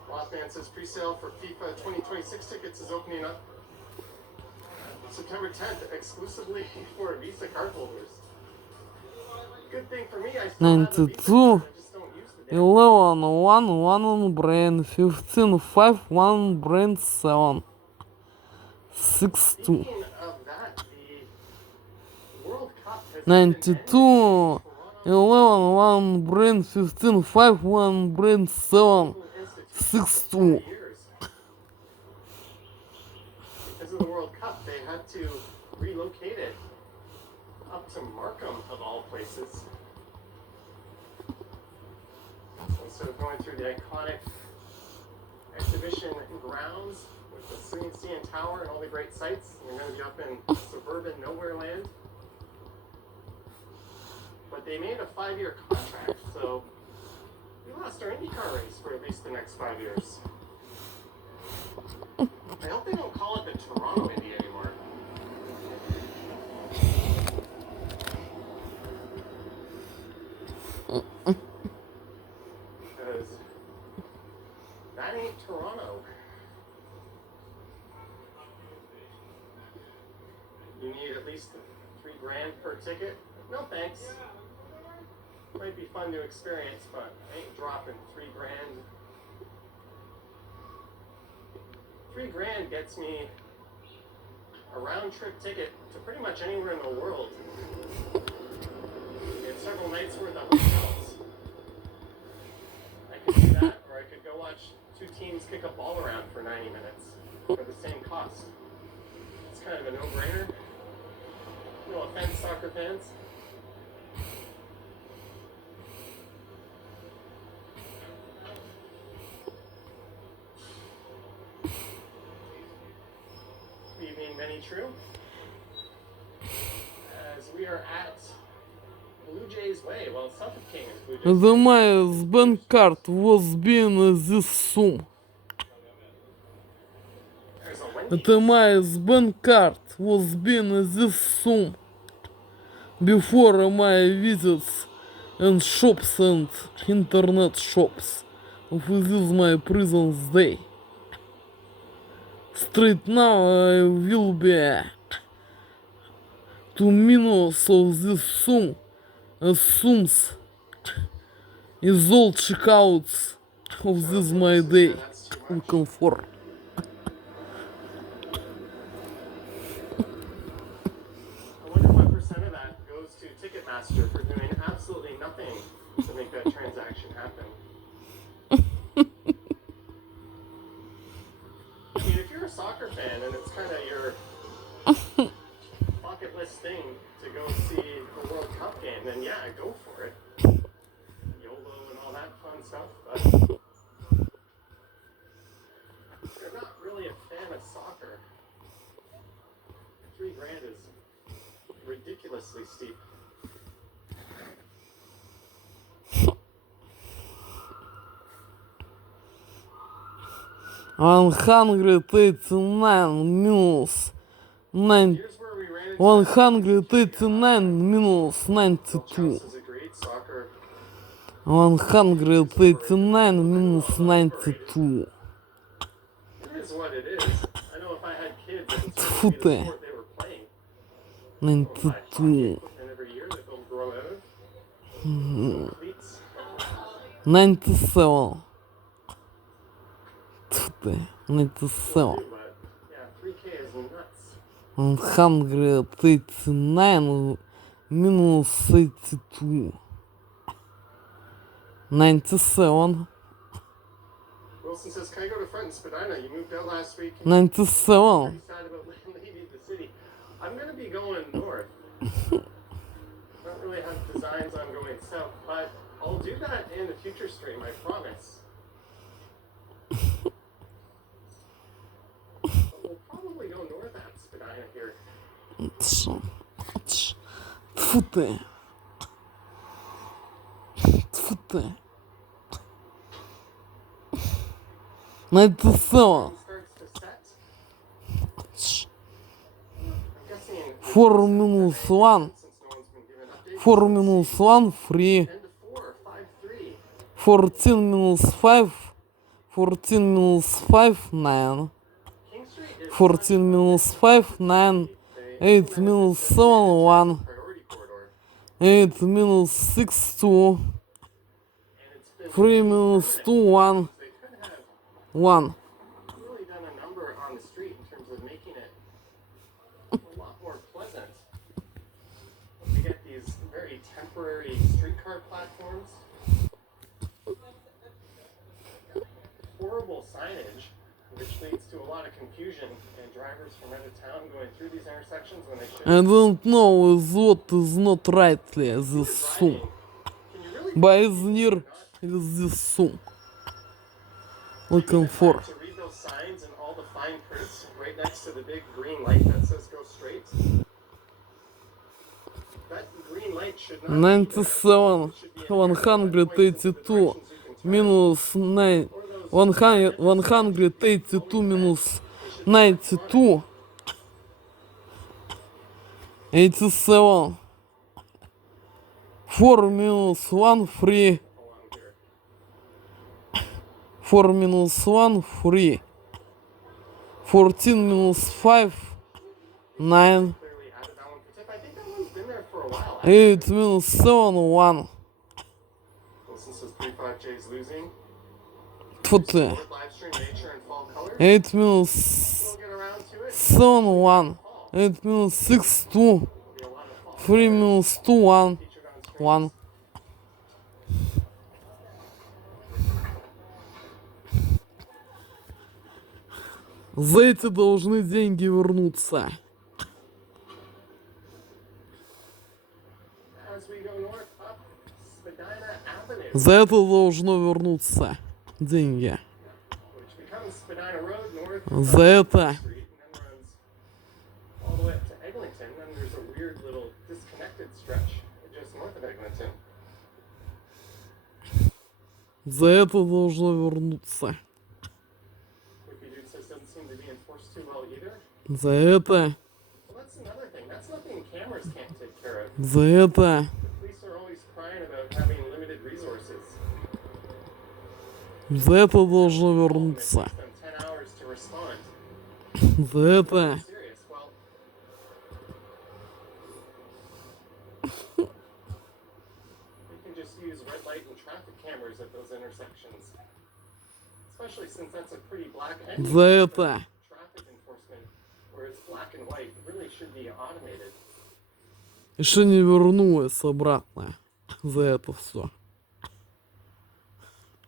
Lothman says pre-sale for FIFA 2026 tickets is opening up September 10th exclusively for Visa cardholders. Good thing for me, I still have a Visa card, I just don't use the damn 11, 1 brand, 15, 5, 1 brand, 7, 6, 2, Speaking of that, the World Cup has been ended in 92, Toronto 11, 1 brand, 15, 5, 1 brand, 7, Institute 6, for 2. years. Because of the World Cup, they had to relocate it up to Markham, of all places. So instead of going through the iconic exhibition grounds with the CN Tower and all the great sights, you're going to be up in suburban nowhere land. But they made a 5-year contract, so we lost our IndyCar race for at least the next 5 years. I hope they don't call it the Toronto Indy anymore. Because that ain't Toronto. You need at least $3,000 per ticket. No thanks. Might be fun to experience, but I ain't dropping $3,000. $3,000 gets me a round-trip ticket to pretty much anywhere in the world. And several nights worth of hotels. I could do that, or I could go watch two teams kick a ball around for 90 minutes for the same cost. It's kind of a no-brainer. No offense, soccer fans. Evening, many true. As we are at Blue Jays Way, well, suffocating is Blue Jays The Way. my bank card was being this sum. There's a Wendy's. The my bank card was being this sum before my visits and shops and internet shops. This is my present day. Straight now I will be 2 minutes of this sum assumes is all checkouts of this my day in comfort. I wonder what percent of that goes to Ticketmaster for doing absolutely nothing to make that transaction happen. I mean, if you're a soccer fan and it's kind of your bucket list thing to go see the World Cup game, then yeah, go for it. YOLO and all that fun stuff, but if you're not really a fan of soccer, $3,000 is ridiculously steep. $189 minus 9 Here's where we ran into 189 minus 92. Chelsea's agreed soccer. 189 minus 92. It is what it is. I know if I had kids, it would Tfu certainly be the ты. sport they were playing. 92. And every year that they'll grow out of. Cleats. 97. Tfu ты. 97. But yeah, 3K is nuts. 139 minus 82. 97. Wilson says, can I go to front in Spadina? You moved out last week. 97. Pretty sad about leaving the city. I'm going to be going north. Don't really have designs on going south, but I'll do that in the future stream, I promise. But we'll probably go north at Spadina here. Тьфу ты. Тьфу ты. 97. Starts to set. I'm guessing 4 minus 1. since no one's been given updates. 4 minus 1 free. 10 to 4, 5-3. 14 minus 5. 14 minus 5 9. King Street is 14 minus 5 9. 8 minus 7 1. priority corridor. 8 minus 6 2. And it's been 3 minus 2 1. they could have 1. really done a number on the street in terms of making it a lot more pleasant. We get these very temporary streetcar platforms. Horrible signage, which leads to a lot of confusion and drivers from out of town going through these intersections when they should I don't know what is not rightly this be sum. driving. Can you really But is near this sum. Looking for. to read those signs and all the fine prints right next to the big green light that says go straight? That green light should not be there. 97 182 minus 9 182 minus 92 87 4 minus 1 free 4 minus 1 free 14 minus 5 9 Clearly added that one for tip. I think that one's been there for a while. 8 minus 7 1 Wilson says 35J's losing. Тьфу ты. Live stream nature and fall colors. 8 minus We'll get around to it. 7 1 8 minus 6 2 There'll be a lot of fall 3 minus 2 1 featured on stream. 1 За эти должны деньги вернуться. As we go north up Spadina Avenue, За это должно вернуться деньги. which becomes Spadina Road north За это Street and then runs all the way up to Eglinton. Then there's a weird little disconnected stretch just north of Eglinton. За это должно вернуться. Wicked Dude says doesn't seem to be enforced too well either. За это. Well, that's another thing. That's nothing cameras can't take care of. За это. The police are always crying about having limited resources. За это должно It вернуться. takes them 10 hours to respond. За это. Serious. Well, we can just use red light and traffic cameras at those intersections. Especially since that's a pretty black and За это. traffic enforcement where it's black and white really should be automated. Еще не вернулась обратно. За это все.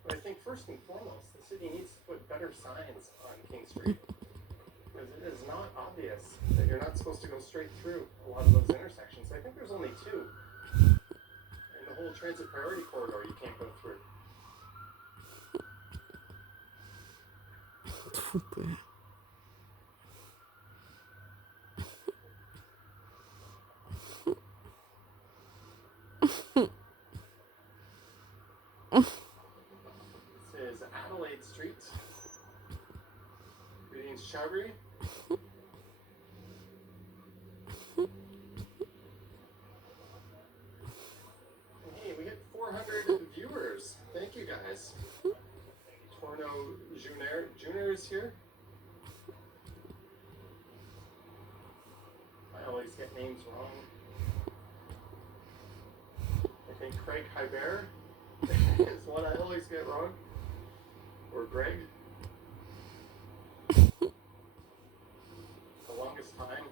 But I think first and foremost, the city needs to put better signs on King Street. Because it is not obvious that you're not supposed to go straight through a lot of those intersections. I think there's only two. In the whole transit priority corridor you can't go through. Тьфу ты. This is Adelaide Street. Greetings, Chabri. Hey, we hit 400 viewers. Thank you guys. Torno Junior is here. I always get names wrong. I think Craig Hybert is one I always get wrong. Or Greg. The longest time.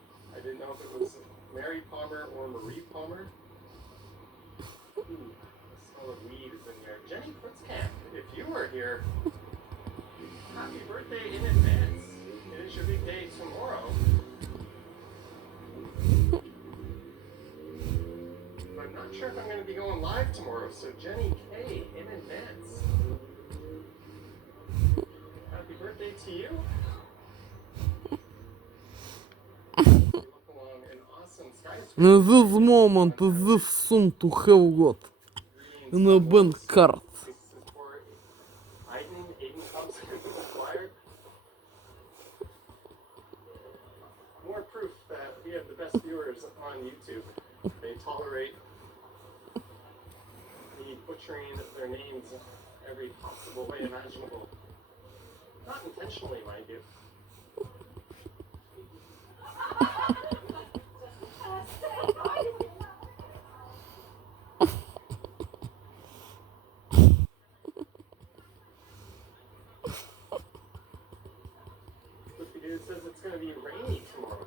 didn't know if it was Mary Palmer or Marie Palmer. Ooh, the smell of weed is in here. Jenny Putzkamp, if you were here, happy birthday in advance. It is your big day tomorrow. But I'm not sure if I'm going to be going live tomorrow, so Jenny K in advance. Happy birthday to you. In this moment, this soon to have got in a bank card. More proof that we have the best viewers on YouTube. They tolerate me butchering their names every possible way imaginable. Not intentionally, mind you. It says it's going to be rainy tomorrow.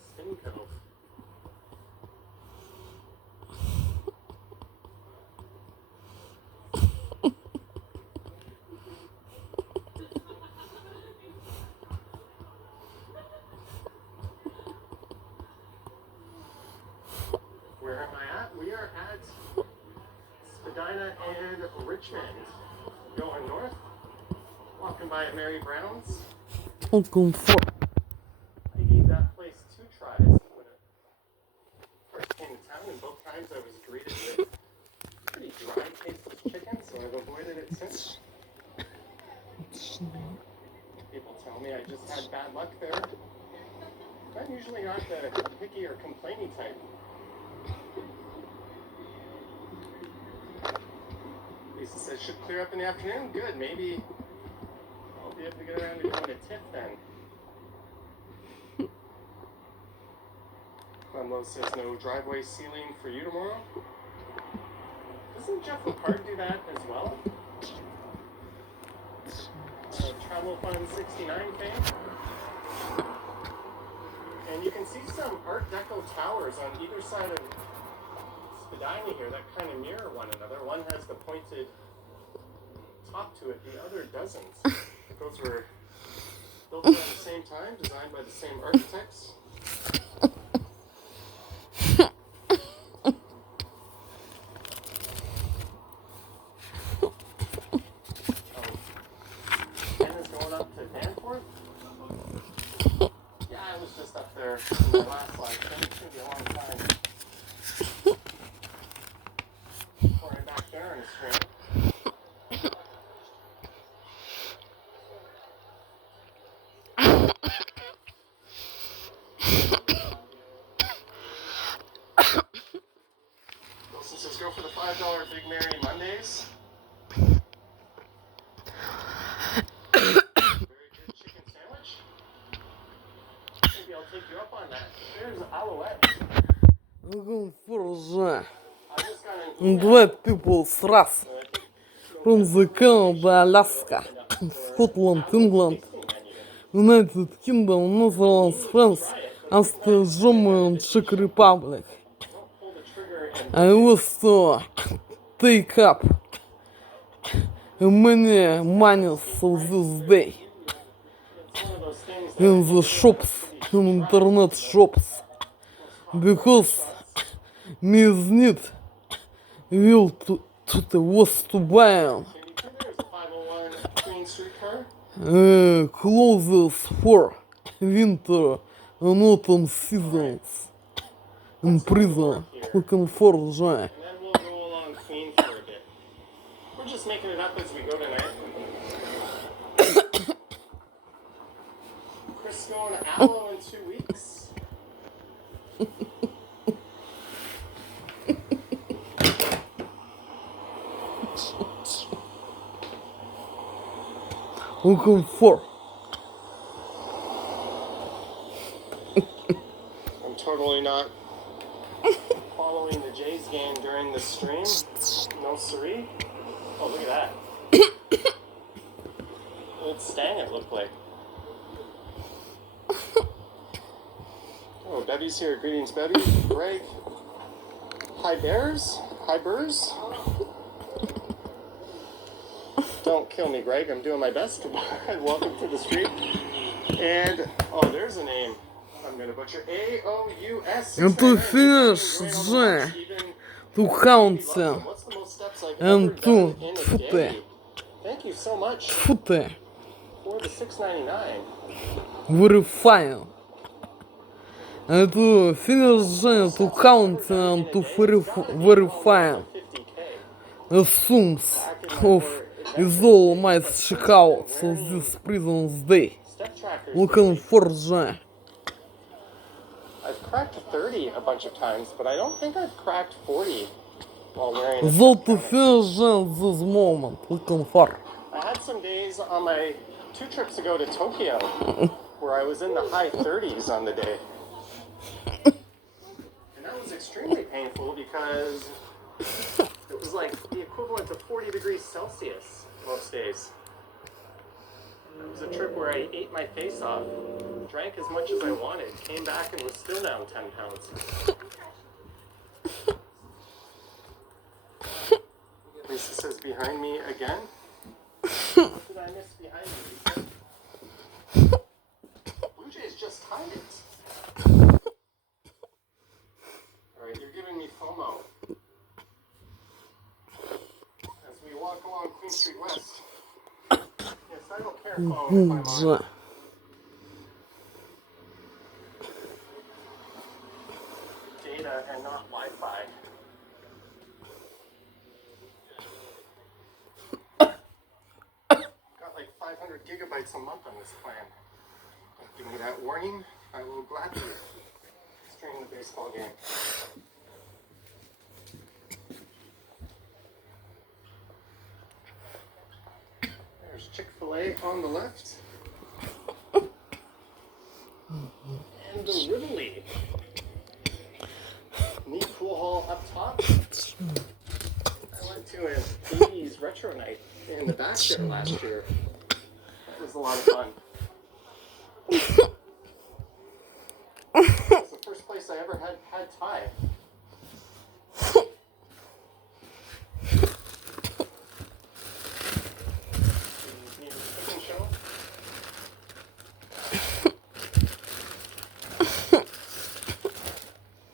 Spin Cove. Where am I at? We are at Spadina and Richmond. Going north. Walking by at Mary Brown's. Welcome for. I gave that place 2 tries when it first came to town, and both times I was greeted with pretty dry, tasteless chicken, so I've avoided it since. People tell me I just had bad luck there. I'm usually not the picky or complaining type. Lisa says, should clear up in the afternoon. Good, maybe I'll be able to get around to going to TIFF then. Mumlo says no driveway ceiling for you tomorrow. Doesn't Jeff Lepard do that as well? Travel Fund 69 fame. And you can see some Art Deco towers on either side of Spadina here that kind of mirror one another. One has the pointed top to it, the other doesn't. Those were built at the same time, designed by the same architects. Ken is going up to Danforth. Yeah, I was just up there in the last live stream. It's going to be a long time before I'm back there in a stream. Wilson says go for the $5 Big Mary Mondays. Very good chicken sandwich. Maybe I'll take you up on that. There's Alouette. Welcome for I just got an email. glad people thrust from the Canada, Alaska, Scotland, England, United Kingdom, Netherlands, France, Austria, Germany, and Czech Republic. Pull the trigger and I was to take up many monies of this day it's one of those things that in the shops, in internet shops, because me is need will to was to buy there's a 501 Queen streetcar. clothes for winter and autumn seasons in prison. Looking for joy. And then we'll roll along Queen for a bit. We're just making it up as we go tonight. Chris going to Aloe in 2 weeks. Looking for. I'm totally not following the Jays game during the stream. No siree. Oh, look at that. Old Stang it looked like. Oh, Bevvy's here. Greetings, Bevy. Greg. Hi, Bears. Hi, Burrs. Don't kill me, Greg. I'm doing my best. Welcome to the stream. And, oh, there's a name I'm going to butcher. AOUS. Tu finish, Że. Tu haunce. What's the most steps I've ever done in a day? Thank you so much Футе. for the $6.99. Verify. Tu finish, Że. Tu haunce. Tu verify. Assumes of is all my checkouts of this prison's day. Looking for Że. I've cracked 30 a bunch of times, but I don't think I've cracked 40 while wearing a So step to tracker. finish this moment. Looking for. I had some days on my 2 trips ago to Tokyo where I was in the high 30s on the day. And that was extremely painful because it was like the equivalent of 40 degrees Celsius most days. It was a trip where I ate my face off, drank as much as I wanted, came back and was still down 10 pounds. Lisa says behind me again. What did I miss behind me, Lisa? Blue Jays just tied it. Alright, you're giving me FOMO. As we walk along Queen Street West. Yes, I don't care phone if I'm on Że. data and not Wi-Fi. Got like 500 gigabytes a month on this plan. Don't give me that warning. I will gladly stream the baseball game. There's Chick-fil-A on the left. And the Rivoli. Neat pool hall up top. I went to an 80s retro night in the back there last year. That was a lot of fun. It's the first place I ever had Thai. Need a cooking show?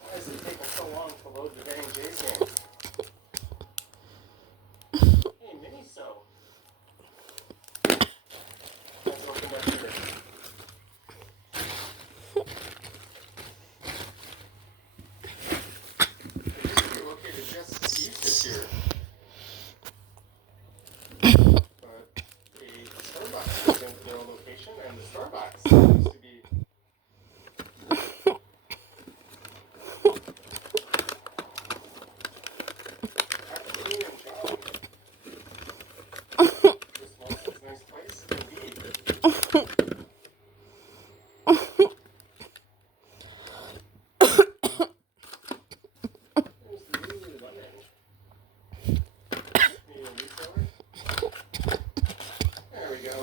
Why is it taking so long to load the dang Jays game? Hey, Miniso. Let's open that here. They're located just east of here. But a Starbucks moved into their location, and the Starbucks used to be at the Queen and John. This was a nice place indeed. There's the new running. Need a retailer? There we go.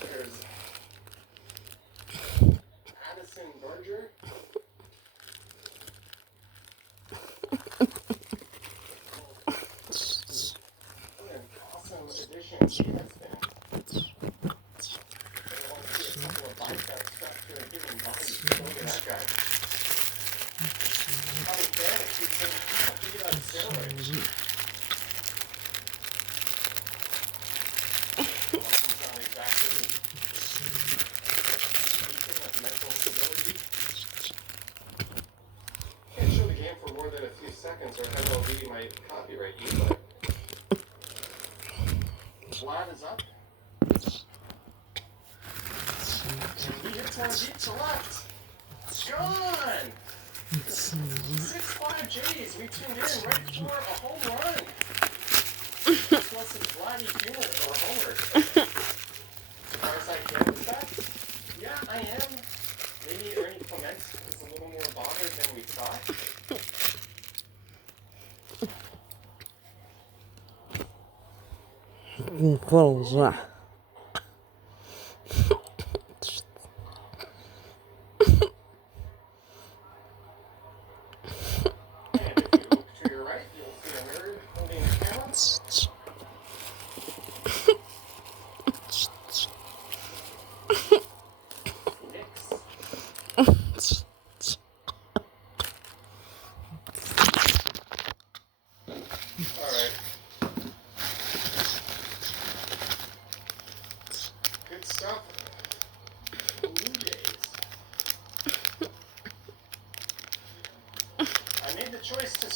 There's Addison Barger. What an awesome addition he has been. I want to see a couple of biceps strapped to a human body. Look at that guy. I'm a fan of keeps him feet on steroids. Well, he's not exactly speaking of mental stability. Can't show the game for more than a few seconds or MLB might copyright you, but Vlad is up. And he hits one deep to left. John! 6'5" Jays, we tuned in right for a home run. This wasn't Vladdy Jr. or Homer. Surprised I can with that? Yeah, I am. Maybe Ernie Clement is a little more bothered than we thought. For Że.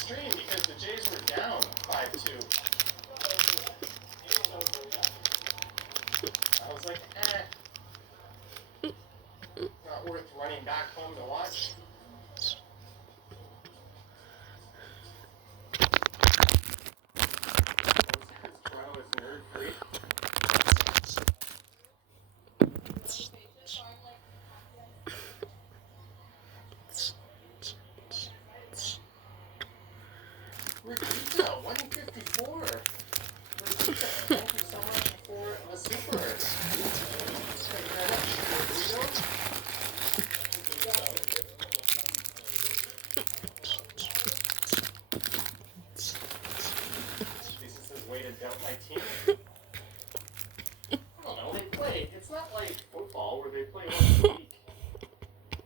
extreme because the Jays were down 5-2. I was like, not worth running back home to watch. Toronto is nerd free. Rikita, 154. Rikita, thank you so much for the super. Thank you very much. Jesus has waited down my team. I don't know, they play. It's not like football where they play once a week.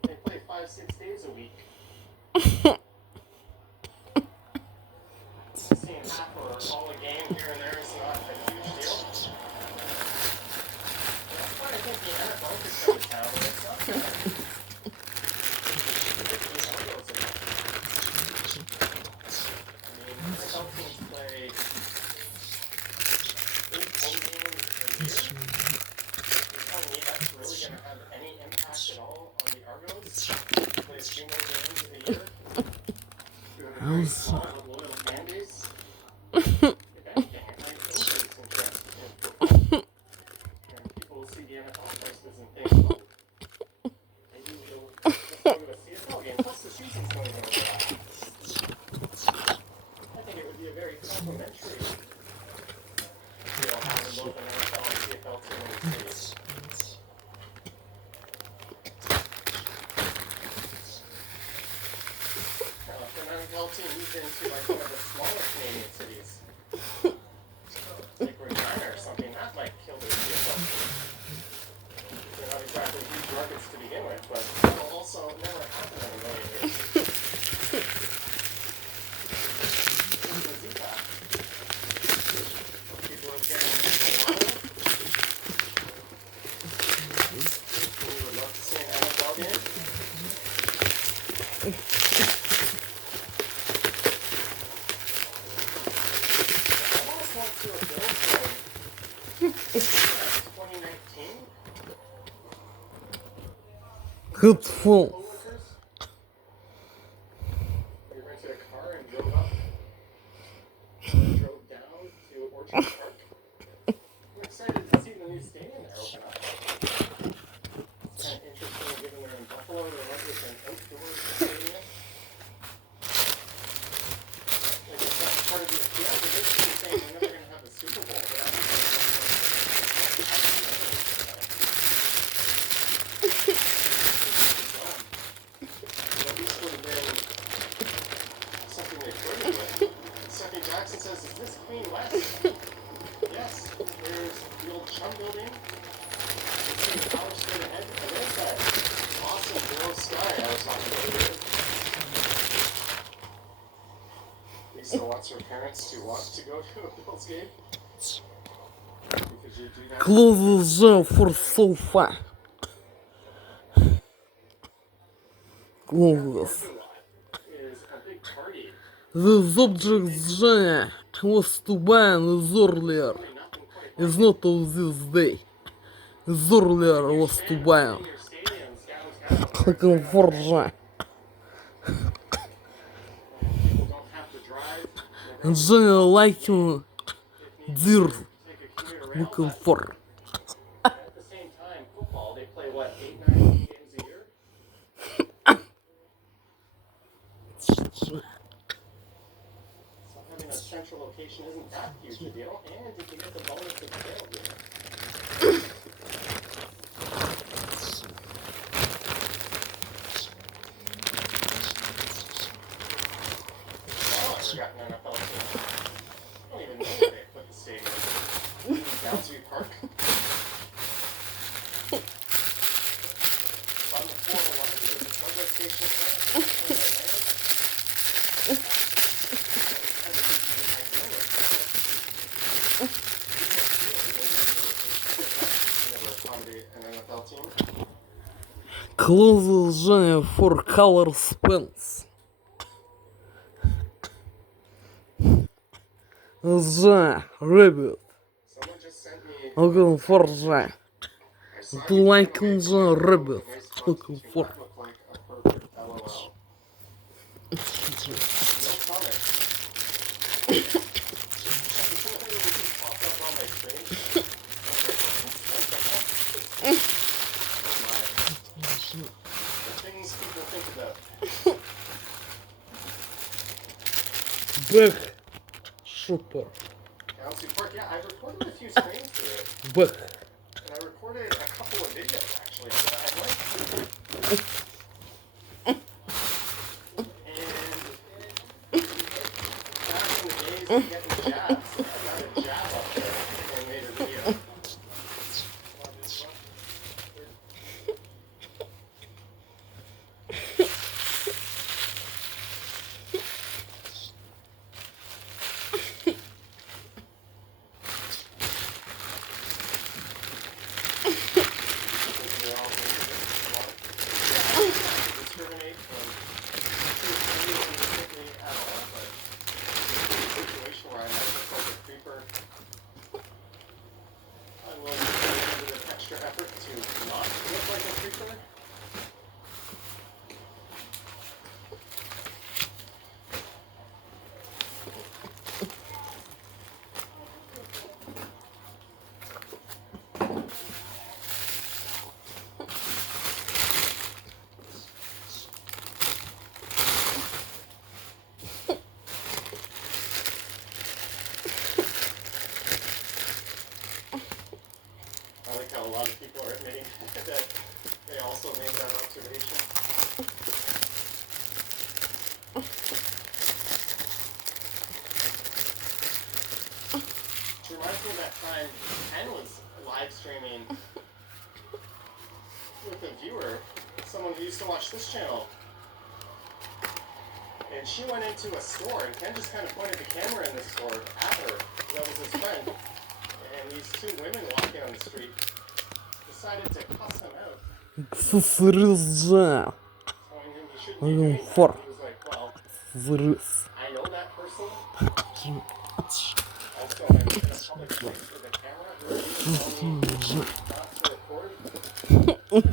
They play 5-6 days a week. Seeing half or all a game here and there is not a huge deal. That's why I think the NFL could come to town and it's not gonna. I mean, NFL teams play 8 home games a year. You're telling me that's really gonna have any impact at all on the Argos? Play a few more games a year? You have a very small and loyal fan base? If anything, it might increase interest in football. And people will see the NFL prices and think, oh, maybe we'll just go to a CFL game. Plus the season's going to go on. I think it would be a very complimentary deal having both an NFL and CFL team in the States. If an NFL team moved into like one of the smaller Canadian cities, like Regina or something, that might kill their CFL team. They're not exactly huge markets to begin with, but that'll also never happen in a million years. Mazika. People are getting Toronto. We would love to see an NFL game. To a Bills game. 2019. Hurtful. Coworkers. We rented a car and drove up. Drove down to Orchard Park. I'm excited to see the new stadium there open up. It's kind of interesting given they're in Buffalo. They went with an outdoor stadium. Like it's not part of the appeal. They're basically saying we're never going to have a Super Bowl, but I don't think Stephanie Jackson says, is this Queen West? Yes, there's the old Chum building. You see the power straight ahead. And there's that awesome blue sky I was talking about earlier. Lisa wants her parents to want to go to a Bills game. Because you do that. Close the for sofa. Close. Is a big party. The subject Jaya was to ban is earlier. It's not of this day. Is earlier was to ban. Fucking forja. And Jaya liking deer looking for. At the same time, football, they play what, 8-9 games a year? So having a central location isn't that huge a deal, and you can get the bonus of scale here. Oh, I forgot an NFL team. I don't even know where they put the stadium. Downsview Park. It's on the 401. There's a subway station there. Close Jaya for color spells. The rabbit. Someone just sent me. Looking for the. I saw Do you like put away the one rabbit. voice box Looking to for. not look like a perfect LOL. No comment. Popped up on my screen. Oh my. The things people think about. Back. Super. Galaxy Park, yeah, I recorded a few screens to it. Back. And I recorded a couple of videos actually. So I like. And back in the days of getting jabs, I got a jab up there and made a video. Discriminate from specifically at all, but in a situation where I might look like a creeper, I will make a bit of extra effort to not look like a creeper. I like how a lot of people are admitting that they also made that observation. It reminds me of that time Ken was live streaming with a viewer, someone who used to watch this channel. And she went into a store, and Ken just kind of pointed the camera in the store at her. That was his friend. And these two women walking on the street decided to cuss him out, Среза. telling him he shouldn't be doing that. He was like, well, Зрыз. I know that person. Also, I'm in a public place with a camera. Telling me not to record.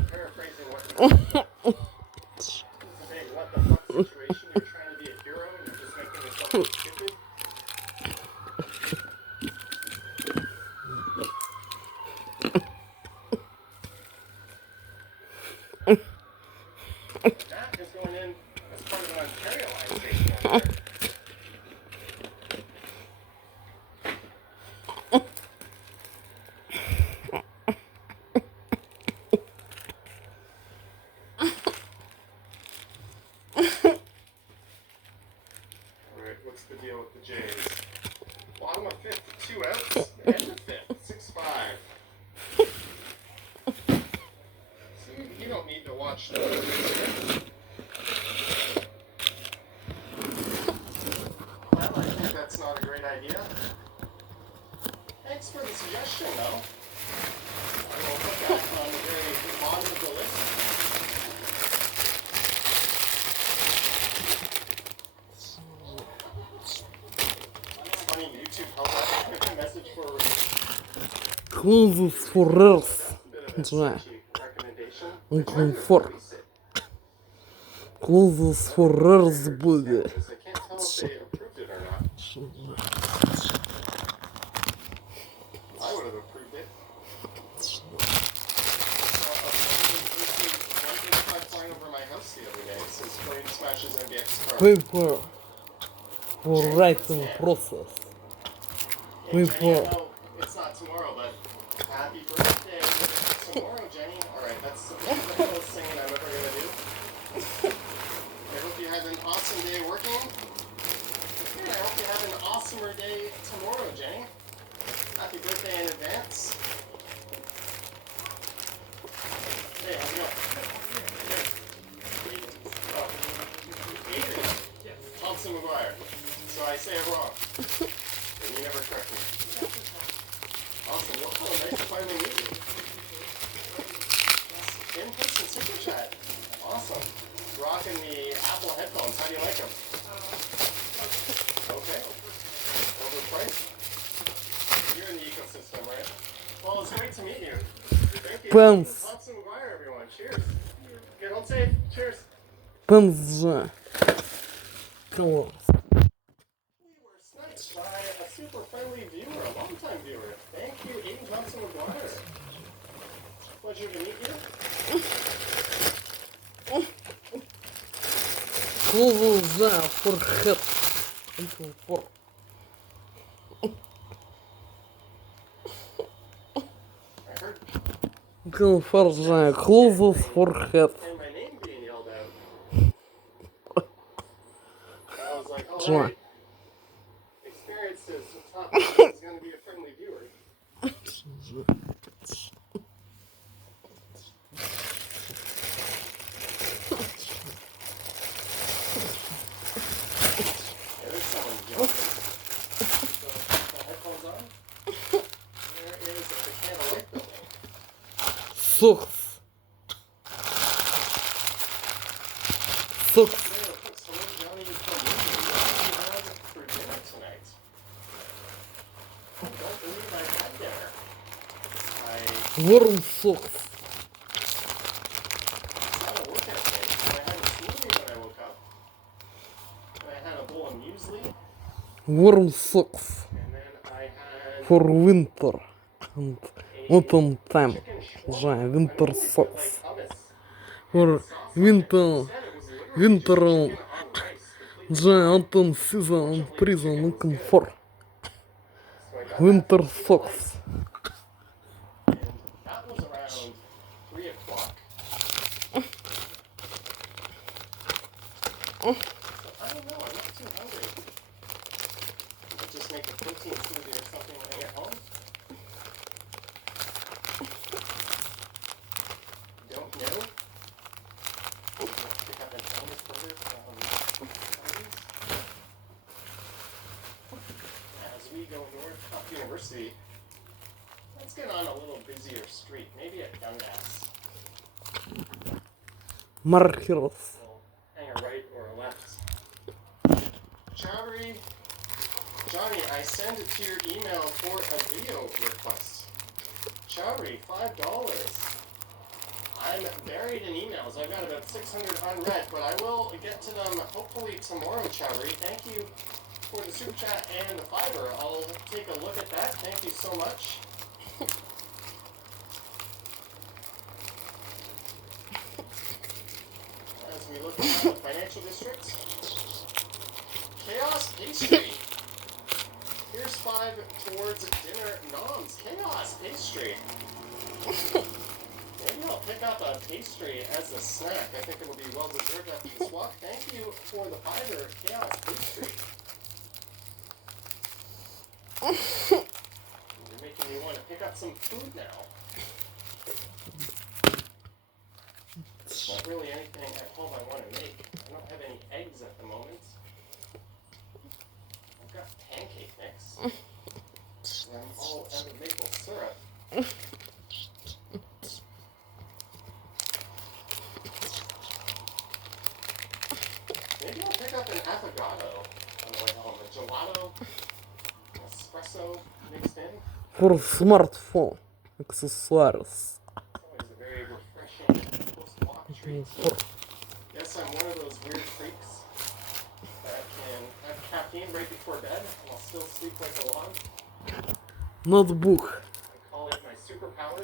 Paraphrasing what he said. It's a big what the fuck situation. You're trying to be a hero and you're just making yourself look stupid. That is going in as part of an Ontarioization. Alright, what's the deal with the Jays? Bottom of fifth, 2 outs. End of fifth, 6-5. See, you don't need to watch the Well, I think that's not a great idea. Thanks for the suggestion, though. I will put that on the very bottom of the list. It's funny, YouTube held up a message for Closes for us. a bit of a sketchy recommendation. Looking for. Closes for us будет. I can't tell if they approved it or not. I would have approved it. Flying over my house the other day since Flame smashes MBX car. Paper. For writing process. Jenny, I Paper. know it's not tomorrow, but happy birthday tomorrow, Jenny. Alright, that's the most singing I'm ever going to do. I hope you have an awesome day working. And I hope you have an awesomer day tomorrow, Jenny. Happy birthday in advance. Hey, how's it going? Adrian. Thompson McGuire. So I say it wrong. And you never correct me. Awesome. Well, oh, nice to finally meet you. In-person super chat. Awesome. Rocking the Apple headphones. How do you like them? Okay. Overpriced? Pens. Thompson McGuire, everyone. Cheers. Get home safe. Cheers. Пенза. Класс. We were sniped by a super friendly viewer, a long-time viewer. Thank you, Aiden Thompson McGuire. Pleasure to meet you. Клоза форхед. For. I heard Конфоржа. Клоза форхед. and my name being yelled out. And I was like, all Sure. right. Experiences with top is going to be a friendly viewer. Yeah, there's someone jumping. So, the headphones on. There is the Candlelight building. Сукс. Сукс. Hello, Johnny from India. What do you have for dinner tonight? I don't believe I had dinner. Ворм сукс. It's not a workout day. I had a smoothie when I woke up. And I had a bowl of muesli. Ворм сукс. And then I had For winter. And autumn time. chicken Ja, shawarma. winter I normally put, socks. like, hummus For and sauce on it. winter. Instead, it was literally Winter. just chicken on rice, completely. Ja, autumn season and prison looking for. So I got Winter that for socks. And that was around 3 o'clock. So I don't know, I'm not too hungry. I'll just make a protein smoothie or something when I get home. Don't know. Pick up an Elmer's burger from Canadies. As we go north up University, let's get on a little busier street, maybe at Dundas. Markers. We'll hang a right or a left. Chowdhury, Johnny, I send it to your email for a video request. Chowdhury, $5. I'm buried in emails. I've got about 600 unread, but I will get to them hopefully tomorrow, Chowdhury. Thank you for the super chat and the fiber. I'll take a look at that. Thank you so much. As we look at the financial district, Chaos Pastry. Here's 5 towards dinner noms. Chaos Pastry. Maybe I'll pick up a pastry as a snack. I think it'll be well deserved after this walk. Thank you for the fiber, Chaos Pastry. You're making me want to pick up some food now. It's not really anything at home I want to make. I don't have any eggs at the moment. I've got pancake mix. And I'm all out of maple syrup. Maybe I'll pick up an affogato on the way home. A gelato, espresso mixed in. For smartphone. Accessories. It's always a very refreshing post-walk treat. Yes, I'm one of those weird freaks that can have caffeine right before bed and I'll still sleep like a log. Notebook. I call it my superpower.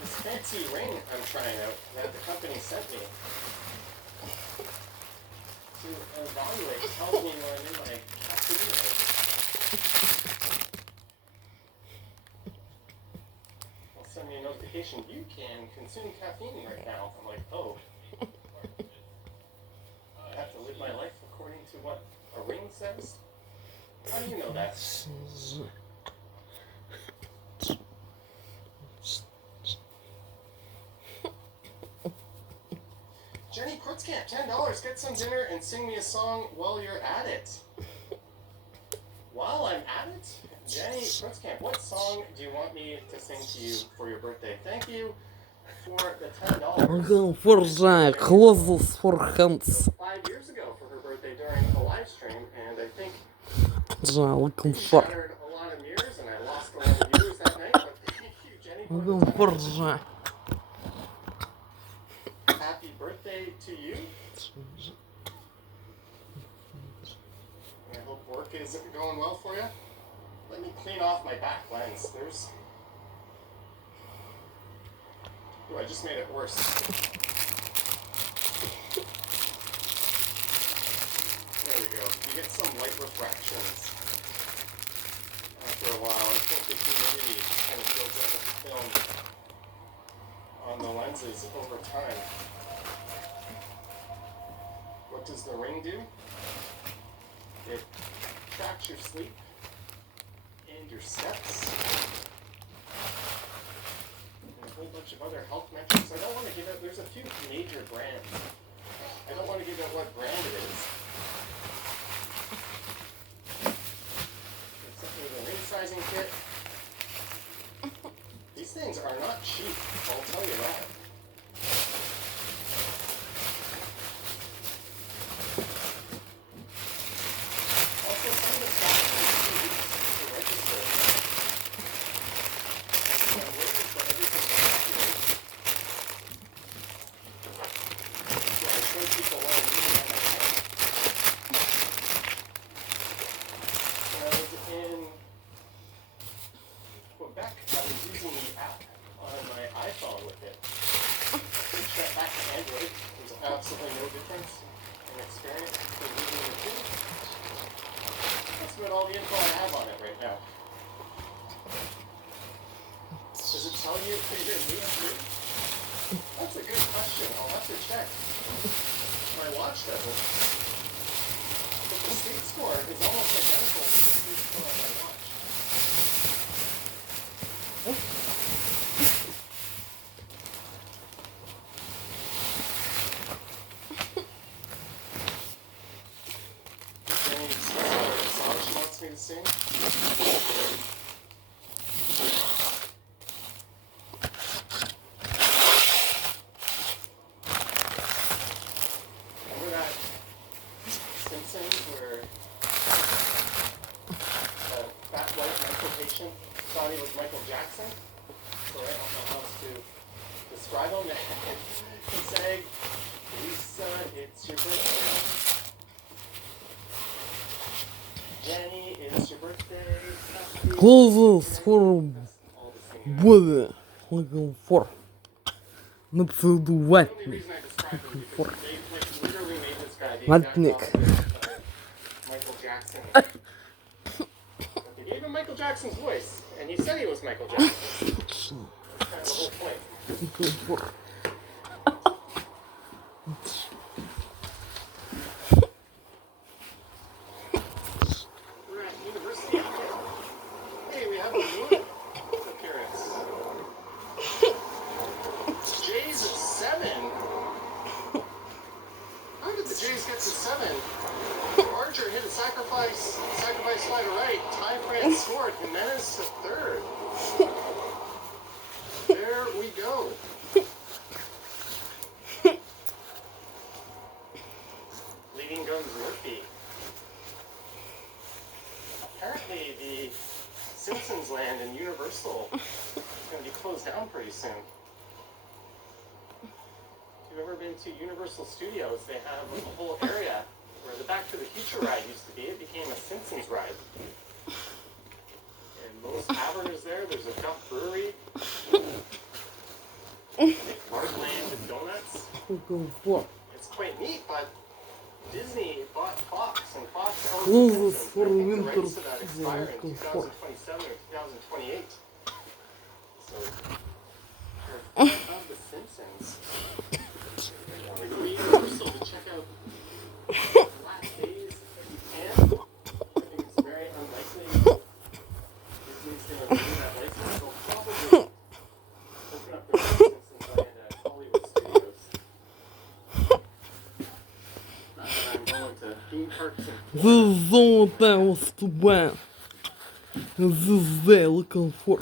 This fancy ring I'm trying out that the company sent me to evaluate tells me when I'm in my caffeine mode. I'll send me a notification, you can consume caffeine right now. I'm like, oh. I have to live my life according to what a ring says? How do you know that? Jenny Kritzkamp, $10. Get some dinner and sing me a song while you're at it. While I'm at it, Jenny Kritzkamp, what song do you want me to sing to you for your birthday? Thank you for the $10. For clothes for hands. 5 years ago for her birthday during a live stream, and I think looking It for. shattered a lot of mirrors, and I lost a lot of viewers that night. But thank you, Jenny, for the Looking for, time. Happy birthday to you. I hope work is going well for you. Let me clean off my back lens. Ooh, I just made it worse. There we go. You get some light refractions after a while. I think the humidity kind of builds up with the film on the lenses over time. What does the ring do? It tracks your sleep and your steps and a whole bunch of other health metrics. I don't want to give out, there's a few major brands. I don't want to give out what brand it is. There's something with a ring sizing kit. These things are not cheap, I'll tell you that. Absolutely no difference in experience between using the two. That's about all the info I have on it right now. Does it tell you if you're new too? That's a good question. I'll have to check. My watch doesn't. But the sleep score is almost identical to the sleep score on my watch. Sing. Remember that Simpsons where that white medical patient thought he was Michael Jackson? So I don't know how else to describe him. He's saying, Lisa, it's your birthday. Jenny, it's your birthday. Closes for Boda. Looking for. Надсадуватник. Looking for. Матник. Michael Jackson. They gave him Michael Jackson's voice, and he said he was Michael Jackson. That's kind of the whole point. Looking for. Sacrifice fly to right. Ty France scored. Jimenez to third. There we go. Leading guns Murphy. Apparently the Simpsons land in Universal is going to be closed down pretty soon. If you've ever been to Universal Studios, they have a whole area where the Back to the Future ride used to be. It became a Simpsons ride. And Lowe's Tavern is there. There's a Duck Brewery. Heartland and Donuts. It's quite neat, but Disney bought Fox, and Fox owns the Simpsons. I think the rights to that expire in 2027 or 2028. So, they're a fan of the Simpsons. If you want to go to Universal to check out last days if you can. I think it's very unlikely Disney's going to renew that license. They'll probably open up their Simpsons land at Hollywood Studios. Not that I'm going to theme parks and This is all that was to ban. This is there looking for.